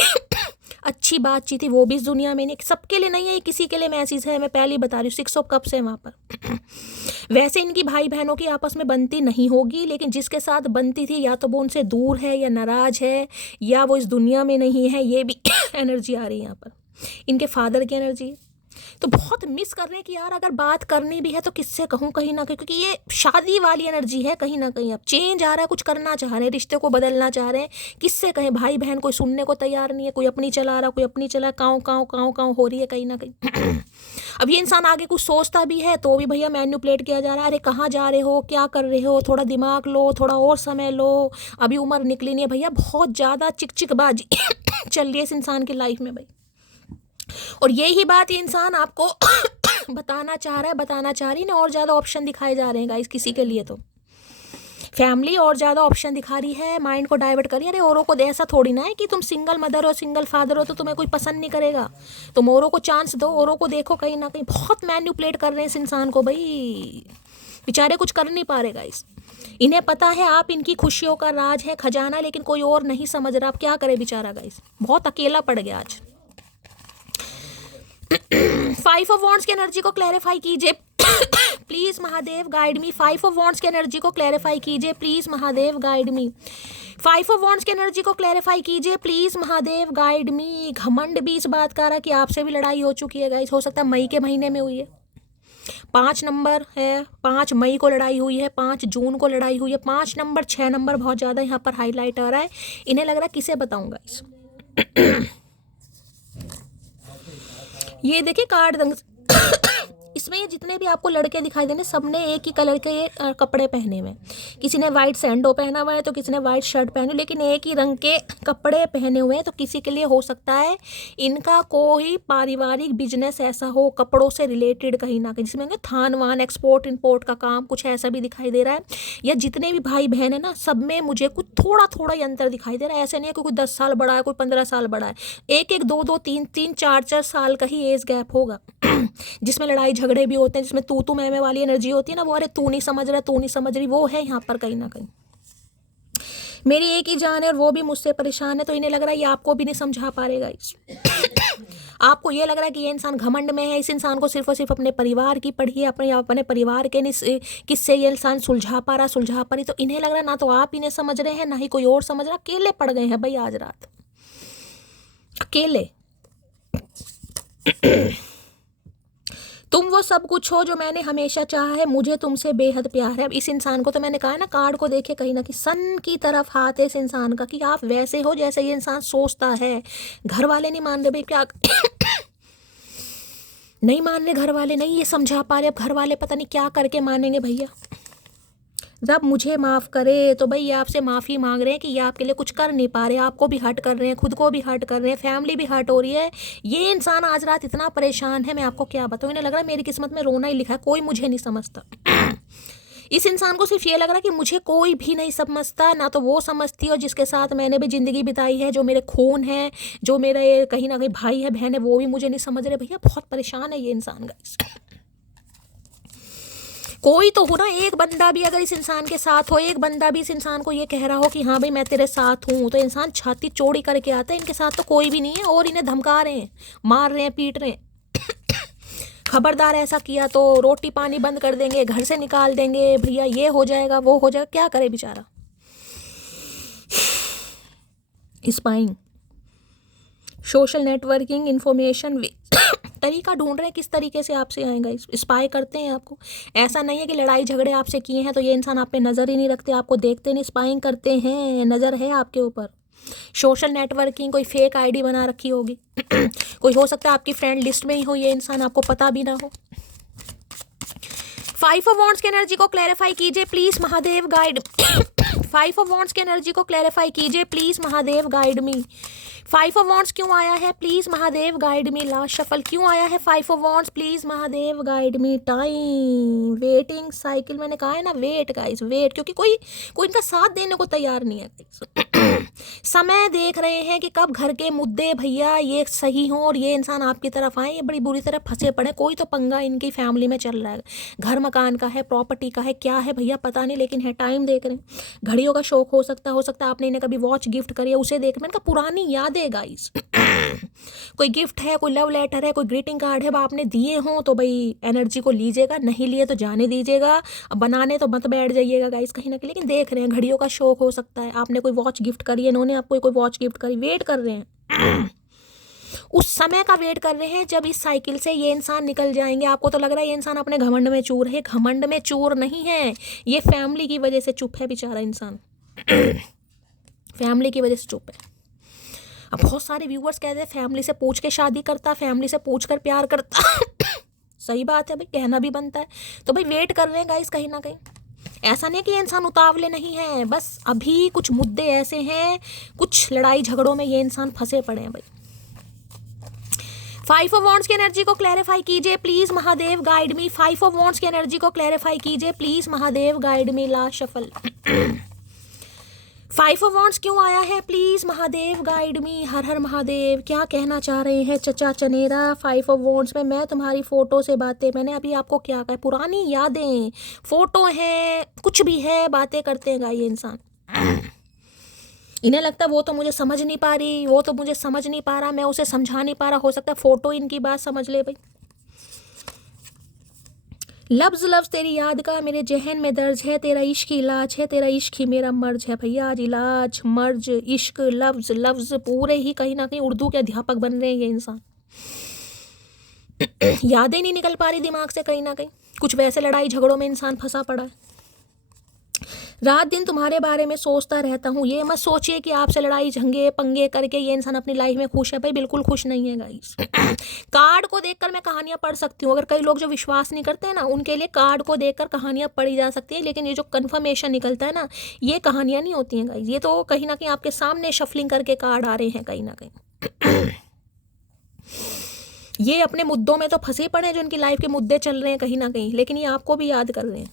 अच्छी बातचीत थी, वो भी इस दुनिया में नहीं। सबके लिए नहीं है, किसी के लिए मैसेज है, मैं पहले ही बता रही हूँ। 6 ऑफ कप्स है वहाँ पर। वैसे इनकी भाई बहनों की आपस में बनती नहीं होगी, लेकिन जिसके साथ बनती थी या तो वो उनसे दूर है, या नाराज है, या वो इस दुनिया में नहीं है। ये भी एनर्जी आ रही है यहाँ पर, इनके फादर की एनर्जी। तो बहुत मिस कर रहे हैं कि यार अगर बात करनी भी है तो किससे कहूँ कहीं ना कहीं, क्योंकि ये शादी वाली एनर्जी है कहीं ना कहीं। अब चेंज आ रहा है, कुछ करना चाह रहे हैं, रिश्ते को बदलना चाह रहे हैं, किससे कहें। भाई बहन कोई सुनने को तैयार नहीं है, कोई अपनी चला रहा, कोई अपनी चला, काँव काँव काँव काँव हो रही है कहीं ना कहीं। अब ये इंसान आगे कुछ सोचता भी है तो भी भैया मैन्युपुलेट किया जा रहा है। अरे कहाँ जा रहे हो, क्या कर रहे हो, थोड़ा दिमाग लो, थोड़ा और समय लो, अभी उम्र निकली नहीं है भैया। बहुत ज़्यादा चिकचिकबाजी चल रही है इस इंसान की लाइफ में भाई। और यही बात ये इंसान आपको बताना चाह रहा है, बताना चाह रही है ना। और ज़्यादा ऑप्शन दिखाए जा रहे हैं गाइस किसी के लिए, तो फैमिली और ज़्यादा ऑप्शन दिखा रही है, माइंड को डाइवर्ट करिए। अरे औरों को ऐसा थोड़ी ना है कि तुम सिंगल मदर हो, सिंगल फादर हो तो तुम्हें कोई पसंद नहीं करेगा। तुम औरों को चांस दो, औरों को देखो। कहीं ना कहीं बहुत मैन्युपुलेट कर रहे हैं इस इंसान को भाई, बेचारे कुछ कर नहीं पा रहे गाइस। इन्हें पता है आप इनकी खुशियों का राज है, खजाना, लेकिन कोई और नहीं समझ रहा। आप क्या करे बेचारा गाइस, बहुत अकेला पड़ गया आज। 5 ऑफ वॉन्ड्स की एनर्जी को क्लैरिफाई कीजिए please Mahadev, guide me. 5 of wands की एनर्जी को क्लैरिफाई कीजिए please Mahadev, guide me. 5 of wands की एनर्जी को क्लैरिफाई कीजिए प्लीज महादेव, गाइड मी। घमंड भी इस बात का रहा कि आपसे भी लड़ाई हो चुकी है गाइस, हो सकता है मई के महीने में हुई है। 5 नंबर है, 5 मई को लड़ाई हुई है, 5 जून को लड़ाई हुई है। 5 नंबर 6 नंबर बहुत ज़्यादा यहाँ पर हाईलाइट आ रहा है। इन्हें लग रहा है किसे बताऊँगा इस ये देखिए कार्ड रंग इसमें ये जितने भी आपको लड़के दिखाई देने, सबने एक ही कलर के ये कपड़े पहने हुए हैं। किसी ने वाइट सैंडो पहना हुआ है तो किसी ने वाइट शर्ट पहने, लेकिन एक ही रंग के कपड़े पहने हुए हैं। तो किसी के लिए हो सकता है इनका कोई पारिवारिक बिजनेस ऐसा हो कपड़ों से रिलेटेड कहीं ना कहीं, जिसमें थान वान एक्सपोर्ट इम्पोर्ट का काम कुछ ऐसा भी दिखाई दे रहा है। या जितने भी भाई बहन है ना, सब में मुझे कुछ थोड़ा थोड़ा ही अंतर दिखाई दे रहा है। ऐसे नहीं है कि कोई 10 साल बड़ा है, कोई 15 साल बड़ा है। 1-1, 2-2, 3-3, 4-4 साल का ही एज गैप होगा जिसमें लड़ाई झगड़े भी होते हैं, जिसमें तू मैं वाली एनर्जी होती है ना, वो अरे तू नहीं समझ रहा, तू नहीं समझ रही, वो है यहाँ पर कहीं ना कहीं। मेरी एक ही जान है और वो भी मुझसे परेशान है, तो इन्हें लग रहा है ये आपको भी नहीं समझा पा रहेगा इस आपको ये लग रहा है कि ये इंसान घमंड में है। इस इंसान को सिर्फ और सिर्फ अपने परिवार की पड़ी है, अपने परिवार के किससे ये इंसान सुलझा पा रही। तो इन्हें लग रहा है ना तो आप इन्हें समझ रहे हैं, ना ही कोई और समझ रहा। अकेले पड़ गए हैं भाई आज रात, अकेले। तुम वो सब कुछ हो जो मैंने हमेशा चाहा है, मुझे तुमसे बेहद प्यार है। अब इस इंसान को तो मैंने कहा ना, कार्ड को देखे कहीं ना कहीं सन की तरफ हाथ है इस इंसान का कि आप वैसे हो जैसे ये इंसान सोचता है। घर वाले नहीं मान रहे भाई, क्या नहीं मान रहे घर वाले, नहीं ये समझा पा रहे, अब घर वाले पता नहीं क्या करके मानेंगे भैया। जब मुझे माफ़ करे तो भाई ये आपसे माफ़ी मांग रहे हैं कि ये आपके लिए कुछ कर नहीं पा रहे, आपको भी हर्ट कर रहे हैं, खुद को भी हर्ट कर रहे हैं, फैमिली भी हर्ट हो रही है। ये इंसान आज रात इतना परेशान है, मैं आपको क्या बताऊँ, इन्हें लग रहा है मेरी किस्मत में रोना ही लिखा है, कोई मुझे नहीं समझता। इस इंसान को सिर्फ ये लग रहा है कि मुझे कोई भी नहीं समझता, ना तो वो समझती और जिसके साथ मैंने भी ज़िंदगी बिताई है, जो मेरे खून है, जो मेरे कहीं ना कहीं भाई है बहन है, वो भी मुझे नहीं समझ रहे। भैया बहुत परेशान है ये इंसान गाइस। कोई तो हो ना, एक बंदा भी अगर इस इंसान के साथ हो, एक बंदा भी इस इंसान को ये कह रहा हो कि हाँ भाई मैं तेरे साथ हूँ, तो इंसान छाती चौड़ी करके आता है। इनके साथ तो कोई भी नहीं है और इन्हें धमका रहे हैं, मार रहे हैं, पीट रहे हैं। खबरदार ऐसा किया तो रोटी पानी बंद कर देंगे, घर से निकाल देंगे, भैया ये हो जाएगा वो हो जाएगा। क्या करे बेचारा। स्पाइंग, सोशल नेटवर्किंग, इंफॉर्मेशन तरीका ढूंढ रहे हैं किस तरीके से आपसे आएगा। स्पाई करते हैं आपको। ऐसा नहीं है कि लड़ाई झगड़े आपसे किए हैं तो ये इंसान आप पे नज़र ही नहीं रखते, आपको देखते नहीं, स्पाइंग करते हैं, नज़र है आपके ऊपर। सोशल नेटवर्किंग, कोई फेक आईडी बना रखी होगी। कोई हो सकता है आपकी फ्रेंड लिस्ट में ही हो ये इंसान, आपको पता भी ना हो। 5 ऑफ वॉन्ड्स की एनर्जी को क्लैरिफाई कीजिए please Mahadev guide. 5 of wands की एनर्जी को क्लैरिफाई कीजिए please Mahadev guide me. 5 of wands क्यों आया है please Mahadev guide me. Last shuffle क्यों आया है 5 of wands please Mahadev guide me. Time, waiting cycle, मैंने कहा है ना वेट गाइस, वेट, क्योंकि कोई इनका साथ देने को तैयार नहीं है गाइस। समय देख रहे हैं कि कब घर के मुद्दे भैया ये सही हों और ये इंसान आपकी तरफ आए। ये बड़ी बुरी तरह फंसे पड़े, कोई तो पंगा इनकी फैमिली में चल रहा है, घर मकान का है, प्रॉपर्टी का है, क्या है भैया पता नहीं, लेकिन है। टाइम देख रहे हैं, घड़ियों का शौक हो सकता है आपने इन्हें कभी वॉच गिफ्ट करी है, उसे देख, मैंने कहा पुरानी यादें गाइस। कोई गिफ्ट है, कोई लव लेटर है, कोई ग्रीटिंग कार्ड है, आपने दिए हों तो भाई एनर्जी को लीजिएगा, नहीं लिए तो जाने दीजिएगा। अब बनाने तो मत बैठ जाइएगा गाइस कहीं ना कहीं। लेकिन देख रहे हैं घड़ियों का शौक हो सकता है, आपने कोई वॉच गिफ्ट करी है, इन्होंने आपको कोई वॉच गिफ्ट करी, वेट कर रहे हैं। उस समय का वेट कर रहे हैं जब इस साइकिल से ये इंसान निकल जाएंगे। आपको तो लग रहा है ये इंसान अपने घमंड में चूर है, घमंड में चूर नहीं है, ये फैमिली की वजह से चुप है बेचारा इंसान। फैमिली की वजह से चुप है। अब बहुत सारे व्यूवर्स कहते हैं फैमिली से पूछ के शादी करता, फैमिली से पूछ कर प्यार करता। सही बात है भाई, कहना भी बनता है। तो भाई वेट कर रहे हैं गाइस कहीं ना कहीं। ऐसा नहीं कि ये इंसान उतावले नहीं है, बस अभी कुछ मुद्दे ऐसे हैं, कुछ लड़ाई झगड़ों में ये इंसान फंसे पड़े हैं भाई। 5 ऑफ वॉन्ड्स की एनर्जी को क्लैरिफाई कीजिए please Mahadev guide me. 5 of wands की एनर्जी को क्लैरिफाई कीजिए please Mahadev guide me. Last shuffle. 5 of wands क्यों आया है प्लीज महादेव गाइड मी। हर हर महादेव, क्या कहना चाह रहे हैं चचा चनेरा 5 ऑफ वॉन्ड्स में। मैं तुम्हारी फोटो से बातें, मैंने अभी आपको क्या कहा, पुरानी यादें, फोटो है, कुछ भी है, बातें करते हैं गाइस ये इंसान। इन्हें लगता है वो तो मुझे समझ नहीं पा रही, वो तो मुझे समझ नहीं पा रहा, मैं उसे समझा नहीं पा रहा। हो सकता है फोटो इनकी बात समझ ले भाई। लफ्ज़ लफ्ज़ तेरी याद का मेरे जहन में दर्ज है, तेरा इश्क इलाज है, तेरा इश्क ही मेरा मर्ज है। भैया आज इलाज, मर्ज, इश्क, लफ्ज़ लफ्ज़ पूरे ही कहीं ना कहीं उर्दू के अध्यापक बन रहे हैं ये इंसान। यादें नहीं निकल पा रही दिमाग से कहीं ना कहीं, कुछ वैसे लड़ाई झगड़ों में इंसान फंसा पड़ा है। रात दिन तुम्हारे बारे में सोचता रहता हूँ। ये मत सोचिए कि आपसे लड़ाई झंगे पंगे करके ये इंसान अपनी लाइफ में खुश है, भाई बिल्कुल खुश नहीं है गाइस। कार्ड को देखकर मैं कहानियां पढ़ सकती हूँ, अगर कई लोग जो विश्वास नहीं करते हैं ना उनके लिए कार्ड को देखकर कहानियां पढ़ी जा सकती है, लेकिन ये जो कन्फर्मेशन निकलता है ना, ये कहानियां नहीं होती हैं गाइस। ये तो कहीं ना कहीं आपके सामने शफलिंग करके कार्ड आ रहे हैं कहीं ना कहीं। ये अपने मुद्दों में तो फंसे पड़े हैं, जो इनकी लाइफ के मुद्दे चल रहे हैं कहीं ना कहीं, लेकिन ये आपको भी याद कर रहे हैं।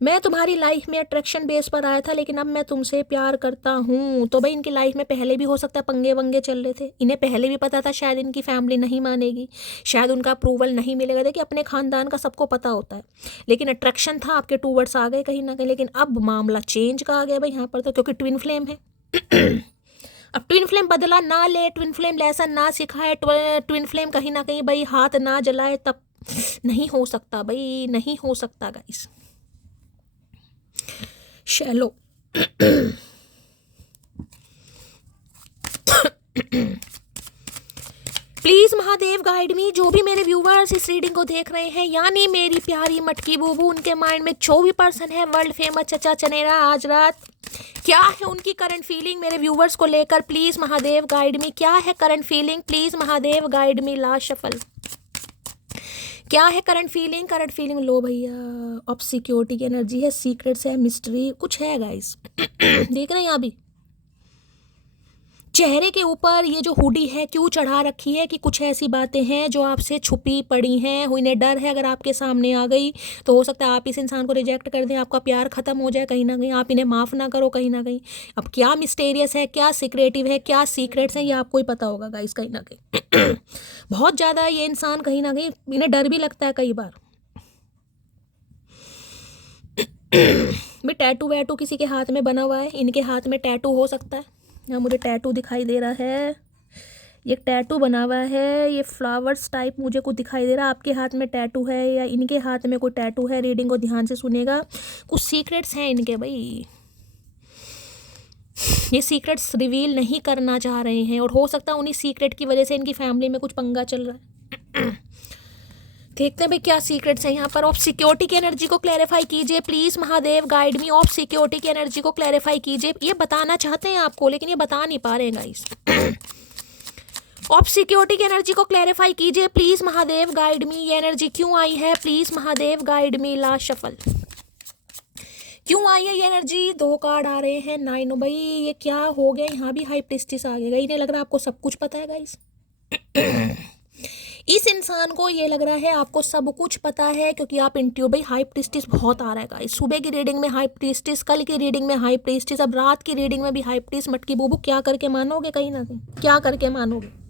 मैं तुम्हारी लाइफ में अट्रैक्शन बेस पर आया था, लेकिन अब मैं तुमसे प्यार करता हूँ। तो भाई इनकी लाइफ में पहले भी हो सकता है पंगे वंगे चल रहे थे, इन्हें पहले भी पता था शायद इनकी फैमिली नहीं मानेगी, शायद उनका अप्रूवल नहीं मिलेगा। देखिए अपने खानदान का सबको पता होता है, लेकिन अट्रैक्शन था आपके टूवर्ड्स आ गए कहीं ना कहीं। लेकिन अब मामला चेंज का आ गया भाई यहाँ पर तो, क्योंकि ट्विन फ्लेम है। अब ट्विन फ्लेम बदला ना ले, ट्विन फ्लेम लेसन ना सिखाए, ट्विन फ्लेम कहीं ना कहीं भाई हाथ ना जलाए, तब नहीं हो सकता भाई, नहीं हो सकता guys. Shallow please Mahadev guide मी। जो भी मेरे व्यूवर्स इस रीडिंग को देख रहे हैं, यानी मेरी प्यारी मटकी बूबू, उनके माइंड में जो भी पर्सन है वर्ल्ड फेमस चचा चनेरा आज रात, क्या है उनकी करंट फीलिंग मेरे व्यूवर्स को लेकर, प्लीज महादेव गाइड मी। क्या है current feeling, please Mahadev guide me. Last shuffle, क्या है current feeling? Current feeling low भैया, अब सिक्योरिटी की एनर्जी है, सीक्रेट्स है, मिस्ट्री कुछ है गाइस। देख रहे हैं यहाँ भी चेहरे के ऊपर ये जो हुडी है क्यों चढ़ा रखी है कि कुछ ऐसी बातें हैं जो आपसे छुपी पड़ी हैं, इन्हें डर है अगर आपके सामने आ गई तो हो सकता है आप इस इंसान को रिजेक्ट कर दें, आपका प्यार खत्म हो जाए कहीं ना कहीं, आप इन्हें माफ़ ना करो कहीं ना कहीं। अब क्या मिस्टेरियस है, क्या सीक्रेटिव है, क्या सीक्रेट्स हैं, ये आपको ही पता होगा गाइस कहीं ना कहीं। बहुत ज़्यादा ये इंसान कहीं ना कहीं, इन्हें डर भी लगता है कई बार। भाई टैटू वैटू किसी के हाथ में बना हुआ है, इनके हाथ में टैटू हो सकता है। यहाँ मुझे टैटू दिखाई दे रहा है, ये टैटू बना हुआ है, ये फ्लावर्स टाइप मुझे कुछ दिखाई दे रहा है। आपके हाथ में टैटू है या इनके हाथ में कोई टैटू है? रीडिंग को ध्यान से सुनेगा, कुछ सीक्रेट्स हैं इनके भाई, ये सीक्रेट्स रिवील नहीं करना चाह रहे हैं और हो सकता है उन्हीं सीक्रेट की वजह से इनकी फैमिली में कुछ पंगा चल रहा है। देखते हैं भाई क्या सीक्रेट्स हैं यहाँ पर। ऑफ सिक्योरिटी की एनर्जी को क्लैरिफाई कीजिए please Mahadev guide me. Of security की एनर्जी को क्लैरिफाई कीजिए, ये बताना चाहते हैं आपको लेकिन ये बता नहीं पा रहे हैं गाइस। ऑफ सिक्योरिटी की एनर्जी को क्लैरिफाई कीजिए प्लीज महादेव गाइड मी। ये एनर्जी क्यों आई है please Mahadev guide me. Last shuffle, क्यों आई है ये एनर्जी? 2 कार्ड आ रहे हैं, 9। भाई ये क्या हो गया, यहाँ भी हाई प्रीस्टिस आ गया। इन्हें लग रहा है आपको सब कुछ पता है गाइस। इस इंसान को ये लग रहा है आपको सब कुछ पता है क्योंकि आप इंट्यूब, भाई हाई प्रीस्टिस बहुत आ रहा है गाइस। सुबह की रीडिंग में हाई प्रीस्टिस, कल की रीडिंग में हाई प्रीस्टिस, अब रात की रीडिंग में भी हाई प्रीस्ट। मटकी बूबू क्या करके मानोगे कहीं ना कहीं, क्या करके मानोगे?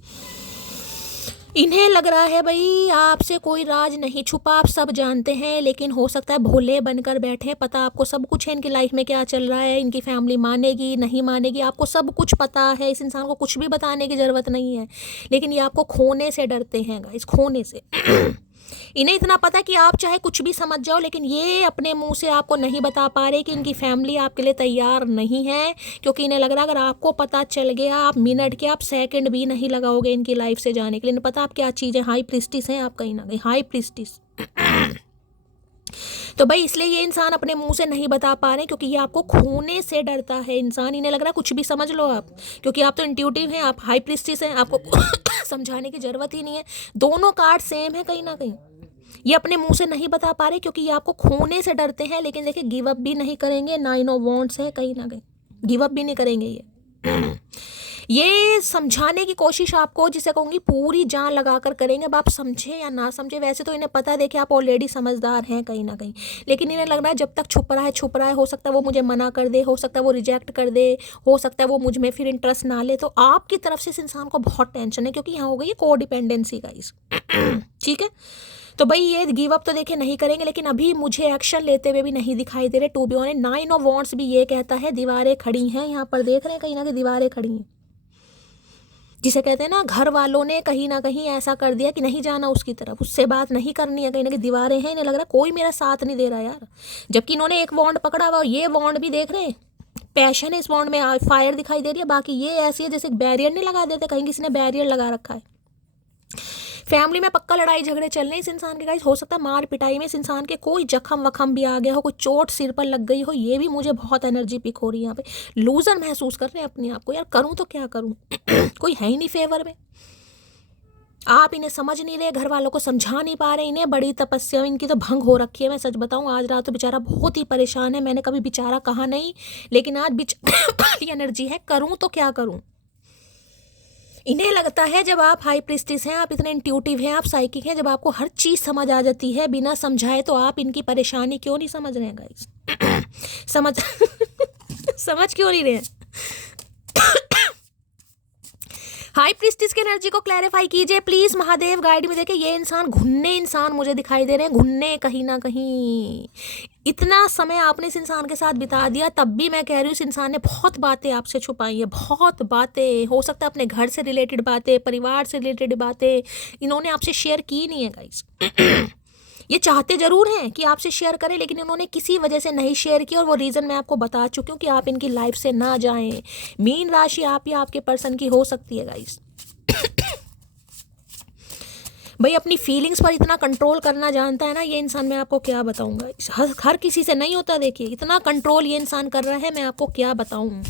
इन्हें लग रहा है भाई आपसे कोई राज नहीं छुपा, आप सब जानते हैं, लेकिन हो सकता है भोले बनकर बैठे, पता आपको सब कुछ है इनकी लाइफ में क्या चल रहा है, इनकी फैमिली मानेगी नहीं मानेगी, आपको सब कुछ पता है। इस इंसान को कुछ भी बताने की ज़रूरत नहीं है, लेकिन ये आपको खोने से डरते हैं गाइस, खोने से। इन्हें इतना पता कि आप चाहे कुछ भी समझ जाओ, लेकिन ये अपने मुंह से आपको नहीं बता पा रहे कि इनकी फैमिली आपके लिए तैयार नहीं है, क्योंकि इन्हें लग रहा है अगर आपको पता चल गया, आप मिनट के, आप सेकंड भी नहीं लगाओगे इनकी लाइफ से जाने के लिए। इन्हें पता आप क्या चीज़ है, हाई प्रीस्टिस हैं आप कहीं ना कहीं, हाई प्रीस्टिस। तो भाई इसलिए ये इंसान अपने मुंह से नहीं बता पा रहे क्योंकि ये आपको खोने से डरता है इंसान। इन्हें लग रहा है कुछ भी समझ लो आप, क्योंकि आप तो इंट्यूटिव हैं, आप हाई प्रीस्टिस हैं, आपको समझाने की ज़रूरत ही नहीं है। दोनों कार्ड सेम है कहीं ना कहीं। ये अपने मुंह से नहीं बता पा रहे क्योंकि ये आपको खोने से डरते हैं, लेकिन देखिए गिव अप भी नहीं करेंगे। 9 ऑफ वॉन्ड्स है कहीं ना कहीं, गिव अप भी नहीं करेंगे ये समझाने की कोशिश आपको, जिसे कहूँगी पूरी जान लगा कर करेंगे। अब आप समझे या ना समझे, वैसे तो इन्हें पता है, देखिए आप ऑलरेडी समझदार हैं कहीं ना कहीं, लेकिन इन्हें लग रहा है जब तक छुप रहा है छुप रहा है। हो सकता है वो मुझे मना कर दे, हो सकता है वो रिजेक्ट कर दे, हो सकता है वो मुझ में फिर इंटरेस्ट ना ले। तो आपकी तरफ से इस इंसान को बहुत टेंशन है क्योंकि यहाँ हो गई है कोडिपेंडेंसी गाइस। ठीक है, तो भाई ये गिव अप तो देखिए नहीं करेंगे, लेकिन अभी मुझे एक्शन लेते हुए भी नहीं दिखाई दे रहे to be honest. 9 of wands भी ये कहता है दीवारें खड़ी हैं यहाँ पर, देख रहे हैं कहीं ना कहीं दीवारें खड़ी हैं, जिसे कहते हैं ना घर वालों ने कहीं ना कहीं ऐसा कर दिया कि नहीं जाना उसकी तरफ, उससे बात नहीं करनी है, कहीं ना कहीं दीवारें हैं। इन्हें लग रहा है कोई मेरा साथ नहीं दे रहा यार, जबकि इन्होंने एक वॉन्ड पकड़ा हुआ, ये वॉन्ड भी देख रहे हैं, पैशन है इस वॉन्ड में, फायर दिखाई दे रही है। बाकी ये ऐसी है जैसे बैरियर नहीं लगा देते, कहीं किसी ने बैरियर लगा रखा है। फैमिली में पक्का लड़ाई झगड़े चल रहे हैं इस इंसान के गाइस। हो सकता है मार पिटाई में इस इंसान के कोई जख्म वखम भी आ गया हो, कोई चोट सिर पर लग गई हो। ये भी मुझे बहुत एनर्जी पिक हो रही है यहाँ पे। लूजर महसूस कर रहे हैं अपने आप को, यार करूँ तो क्या करूँ। कोई है ही नहीं फेवर में, आप इन्हें समझ नहीं रहे, घर वालों को समझा नहीं पा रहे। इन्हें बड़ी तपस्या इनकी तो भंग हो रखी है। मैं सच बताऊं आज रात तो बेचारा बहुत ही परेशान है। मैंने कभी बेचारा कहा नहीं, लेकिन आज बेचारी एनर्जी है, करूँ तो क्या करूँ। इन्हें लगता है जब आप हाई प्रीस्टिस हैं, आप इतने इंट्यूटिव हैं, आप साइकिक हैं, जब आपको हर चीज़ समझ आ जाती है बिना समझाए, तो आप इनकी परेशानी क्यों नहीं समझ रहे हैं गाइस। समझ क्यों नहीं रहे हैं। हाई प्रीस्टिस की एनर्जी को क्लैरिफाई कीजिए प्लीज महादेव गाइड में। देखिए ये इंसान घुन्ने इंसान मुझे दिखाई दे रहे हैं, घुन्ने कहीं ना कहीं। इतना समय आपने इस इंसान के साथ बिता दिया, तब भी मैं कह रही हूँ इस इंसान ने बहुत बातें आपसे छुपाई है, बहुत बातें। हो सकता है अपने घर से रिलेटेड बातें, परिवार से रिलेटेड बातें इन्होंने आपसे शेयर की नहीं है गाइस। ये चाहते जरूर हैं कि आपसे शेयर करें, लेकिन इन्होंने किसी वजह से नहीं शेयर किया, और वो रीज़न मैं आपको बता चुकी हूँ कि आप इनकी लाइफ से ना जाएं। मीन राशि आप या आपके पर्सन की हो सकती है गाइस। भाई अपनी फीलिंग्स पर इतना कंट्रोल करना जानता है ना ये इंसान, मैं आपको क्या बताऊंगा। हर किसी से नहीं होता, देखिए इतना कंट्रोल ये इंसान कर रहा है, मैं आपको क्या बताऊं।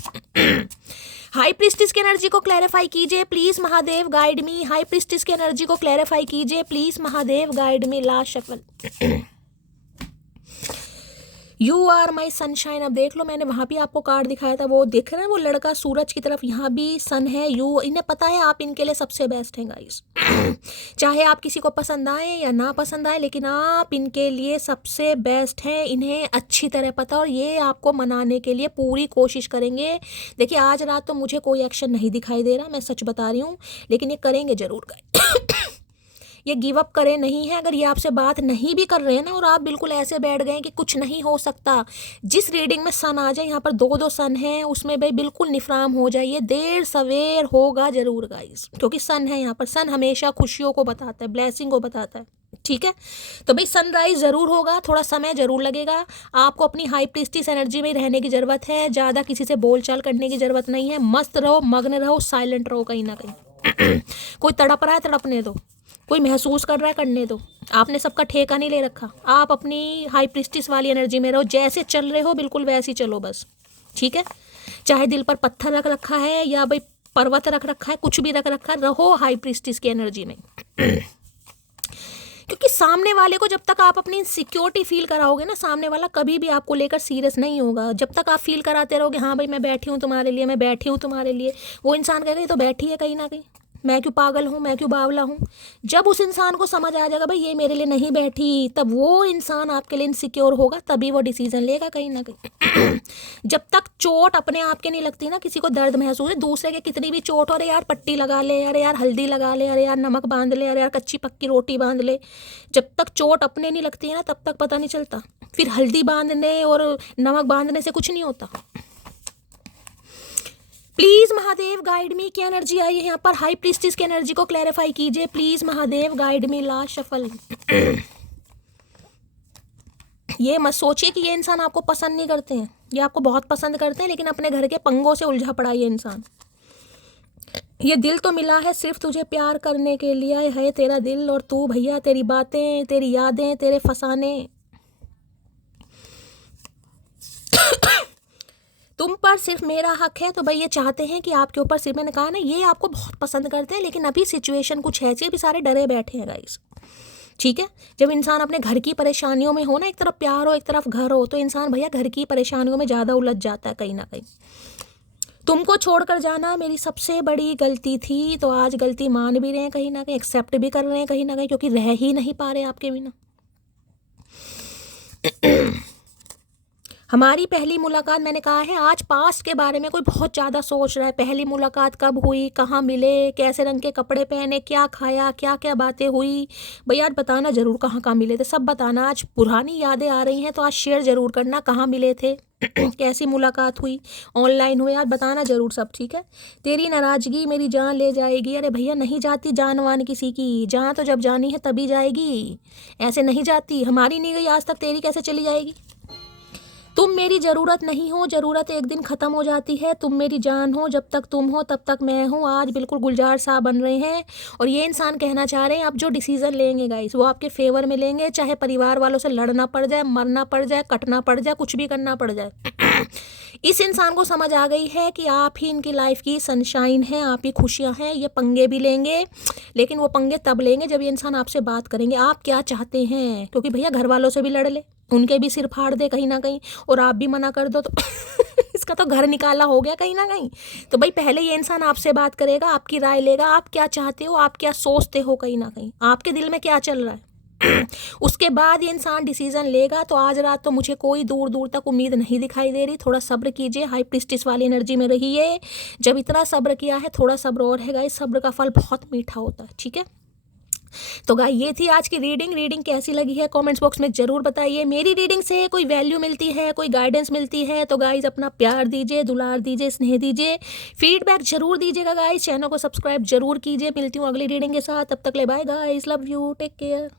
हाई प्रीस्टिस की एनर्जी को क्लैरिफाई कीजिए please Mahadev, guide me. High priestess की एनर्जी को क्लैरिफाई कीजिए please Mahadev, guide me. Last shuffle. You are my sunshine. अब देख लो, मैंने वहाँ भी आपको कार्ड दिखाया था, वो देख रहे हैं वो लड़का सूरज की तरफ, यहाँ भी सन है। यू, इन्हें पता है आप इनके लिए सबसे बेस्ट हैं गाइस। चाहे आप किसी को पसंद आए या ना पसंद आए, लेकिन आप इनके लिए सबसे बेस्ट हैं, इन्हें अच्छी तरह पता, और ये आपको मनाने के लिए पूरी कोशिश करेंगे। देखिए आज रात तो मुझे कोई एक्शन नहीं दिखाई दे रहा, मैं सच बता रही हूँ, लेकिन ये करेंगे जरूर गाइस। ये गिव अप करे नहीं है। अगर ये आपसे बात नहीं भी कर रहे हैं ना, और आप बिल्कुल ऐसे बैठ गए कि कुछ नहीं हो सकता, जिस रीडिंग में सन आ जाए, यहाँ पर दो सन है, उसमें भाई बिल्कुल निफराम हो जाइए, देर सवेर होगा जरूर गाइस, क्योंकि सन है यहाँ पर। सन हमेशा खुशियों को बताता है, ब्लेसिंग को बताता है, ठीक है। तो भाई सनराइज जरूर होगा, थोड़ा समय जरूर लगेगा। आपको अपनी हाई प्रीस्टिस एनर्जी में रहने की जरूरत है, ज़्यादा किसी से बोलचाल करने की जरूरत नहीं है। मस्त रहो, मग्न रहो, साइलेंट रहो कहीं ना कहीं। कोई तड़प रहा है तड़पने दो, कोई महसूस कर रहा है करने दो, आपने सबका ठेका नहीं ले रखा। आप अपनी हाई प्रीस्टिस वाली एनर्जी में रहो, जैसे चल रहे हो बिल्कुल वैसे ही चलो बस, ठीक है। चाहे दिल पर पत्थर रख रखा है या भाई पर्वत रख रखा है, कुछ भी रख रखा है, रहो हाई प्रीस्टिस की एनर्जी में। क्योंकि सामने वाले को जब तक आप अपनी सिक्योरिटी फील कराओगे ना, सामने वाला कभी भी आपको लेकर सीरियस नहीं होगा। जब तक आप फील कराते रहोगे हाँ भाई मैं बैठी हूँ तुम्हारे लिए, मैं बैठी हूँ तुम्हारे लिए, वो इंसान कहेगा ये तो बैठी है कहीं ना कहीं, मैं क्यों पागल हूँ, मैं क्यों बावला हूँ। जब उस इंसान को समझ आ जाएगा भाई ये मेरे लिए नहीं बैठी, तब वो इंसान आपके लिए इनसिक्योर होगा, तभी वो डिसीजन लेगा कहीं ना कहीं। जब तक चोट अपने आप के नहीं लगती ना, किसी को दर्द महसूस है, दूसरे के कितनी भी चोट हो, अरे यार पट्टी लगा ले, अरे यार हल्दी लगा ले, अरे यार नमक बांध ले, अरे यार कच्ची पक्की रोटी बांध ले, जब तक चोट अपने नहीं लगती है ना तब तक पता नहीं चलता। फिर हल्दी बांधने और नमक बांधने से कुछ नहीं होता। प्लीज महादेव गाइड मी, क्या एनर्जी आई है यहाँ पर। हाई प्रीस्टिस की एनर्जी को क्लैरिफाई कीजिए please Mahadev, guide me. Last shuffle. ये मत सोचिए कि ये इंसान आपको पसंद नहीं करते हैं, ये आपको बहुत पसंद करते हैं, लेकिन अपने घर के पंगों से उलझा पड़ा ये इंसान। ये दिल तो मिला है सिर्फ तुझे प्यार करने के लिए, है तेरा दिल और तू भैया, तेरी बातें, तेरी यादें, तेरे फसाने, तुम पर सिर्फ मेरा हक है। तो भाई ये चाहते हैं कि आपके ऊपर सिर्फ, मैंने कहा ना ये आपको बहुत पसंद करते हैं, लेकिन अभी सिचुएशन कुछ है, अभी सारे डरे बैठे हैं गाइस, ठीक है। जब इंसान अपने घर की परेशानियों में हो ना, एक तरफ प्यार हो एक तरफ घर हो, तो इंसान भैया घर की परेशानियों में ज़्यादा उलझ जाता है कहीं ना कहीं। तुमको छोड़कर जाना मेरी सबसे बड़ी गलती थी, तो आज गलती मान भी रहे हैं कहीं ना कहीं, एक्सेप्ट भी कर रहे हैं कहीं ना कहीं, क्योंकि रह ही नहीं पा रहे आपके बिना। हमारी पहली मुलाकात, मैंने कहा है आज पास्ट के बारे में कोई बहुत ज़्यादा सोच रहा है। पहली मुलाकात कब हुई, कहाँ मिले, कैसे रंग के कपड़े पहने, क्या खाया, क्या क्या बातें हुई, भैया आज बताना ज़रूर कहाँ कहाँ मिले थे, सब बताना। आज पुरानी यादें आ रही हैं तो आज शेयर ज़रूर करना, कहाँ मिले थे, कैसी मुलाकात हुई, ऑनलाइन हुई, आज बताना ज़रूर सब, ठीक है। तेरी नाराज़गी मेरी जान ले जाएगी, अरे भैया नहीं जाती जान वान किसी की, जान तो जब जानी है तभी जाएगी, ऐसे नहीं जाती। हमारी नहीं गई आज तक, तेरी कैसे चली जाएगी। तुम मेरी ज़रूरत नहीं हो, ज़रूरत एक दिन ख़त्म हो जाती है, तुम मेरी जान हो, जब तक तुम हो तब तक मैं हूँ। आज बिल्कुल गुलजार साहब बन रहे हैं, और ये इंसान कहना चाह रहे हैं आप जो डिसीज़न लेंगे गाइस वो आपके फेवर में लेंगे, चाहे परिवार वालों से लड़ना पड़ जाए, मरना पड़ जाए, कटना पड़ जाए, कुछ भी करना पड़ जाए। इस इंसान को समझ आ गई है कि आप ही इनकी लाइफ की सनशाइन है, आप ही खुशियाँ हैं। ये पंगे भी लेंगे, लेकिन वो पंगे तब लेंगे जब ये इंसान आपसे बात करेंगे आप क्या चाहते हैं, क्योंकि भैया घर वालों से भी लड़ ले, उनके भी सिर फाड़ दे कहीं ना कहीं, और आप भी मना कर दो तो इसका तो घर निकाला हो गया कहीं ना कहीं। तो भाई पहले ये इंसान आपसे बात करेगा, आपकी राय लेगा, आप क्या चाहते हो, आप क्या सोचते हो, कहीं ना कहीं आपके दिल में क्या चल रहा है। उसके बाद ये इंसान डिसीजन लेगा। तो आज रात तो मुझे कोई दूर दूर तक उम्मीद नहीं दिखाई दे रही, थोड़ा सब्र कीजिए, हाई प्रीस्टिस वाली एनर्जी में रहिए। जब इतना सब्र किया है थोड़ा सब्र और है गाइस, सब्र का फल बहुत मीठा होता है, ठीक है। तो गाइस ये थी आज की रीडिंग कैसी लगी है कमेंट्स बॉक्स में ज़रूर बताइए। मेरी रीडिंग से कोई वैल्यू मिलती है, कोई गाइडेंस मिलती है तो गाइस अपना प्यार दीजिए, दुलार दीजिए, स्नेह दीजिए, फीडबैक जरूर दीजिएगा गाइस। चैनल को सब्सक्राइब जरूर कीजिए। मिलती हूँ अगली रीडिंग के साथ, तब तक ले bye guys, love you, take care.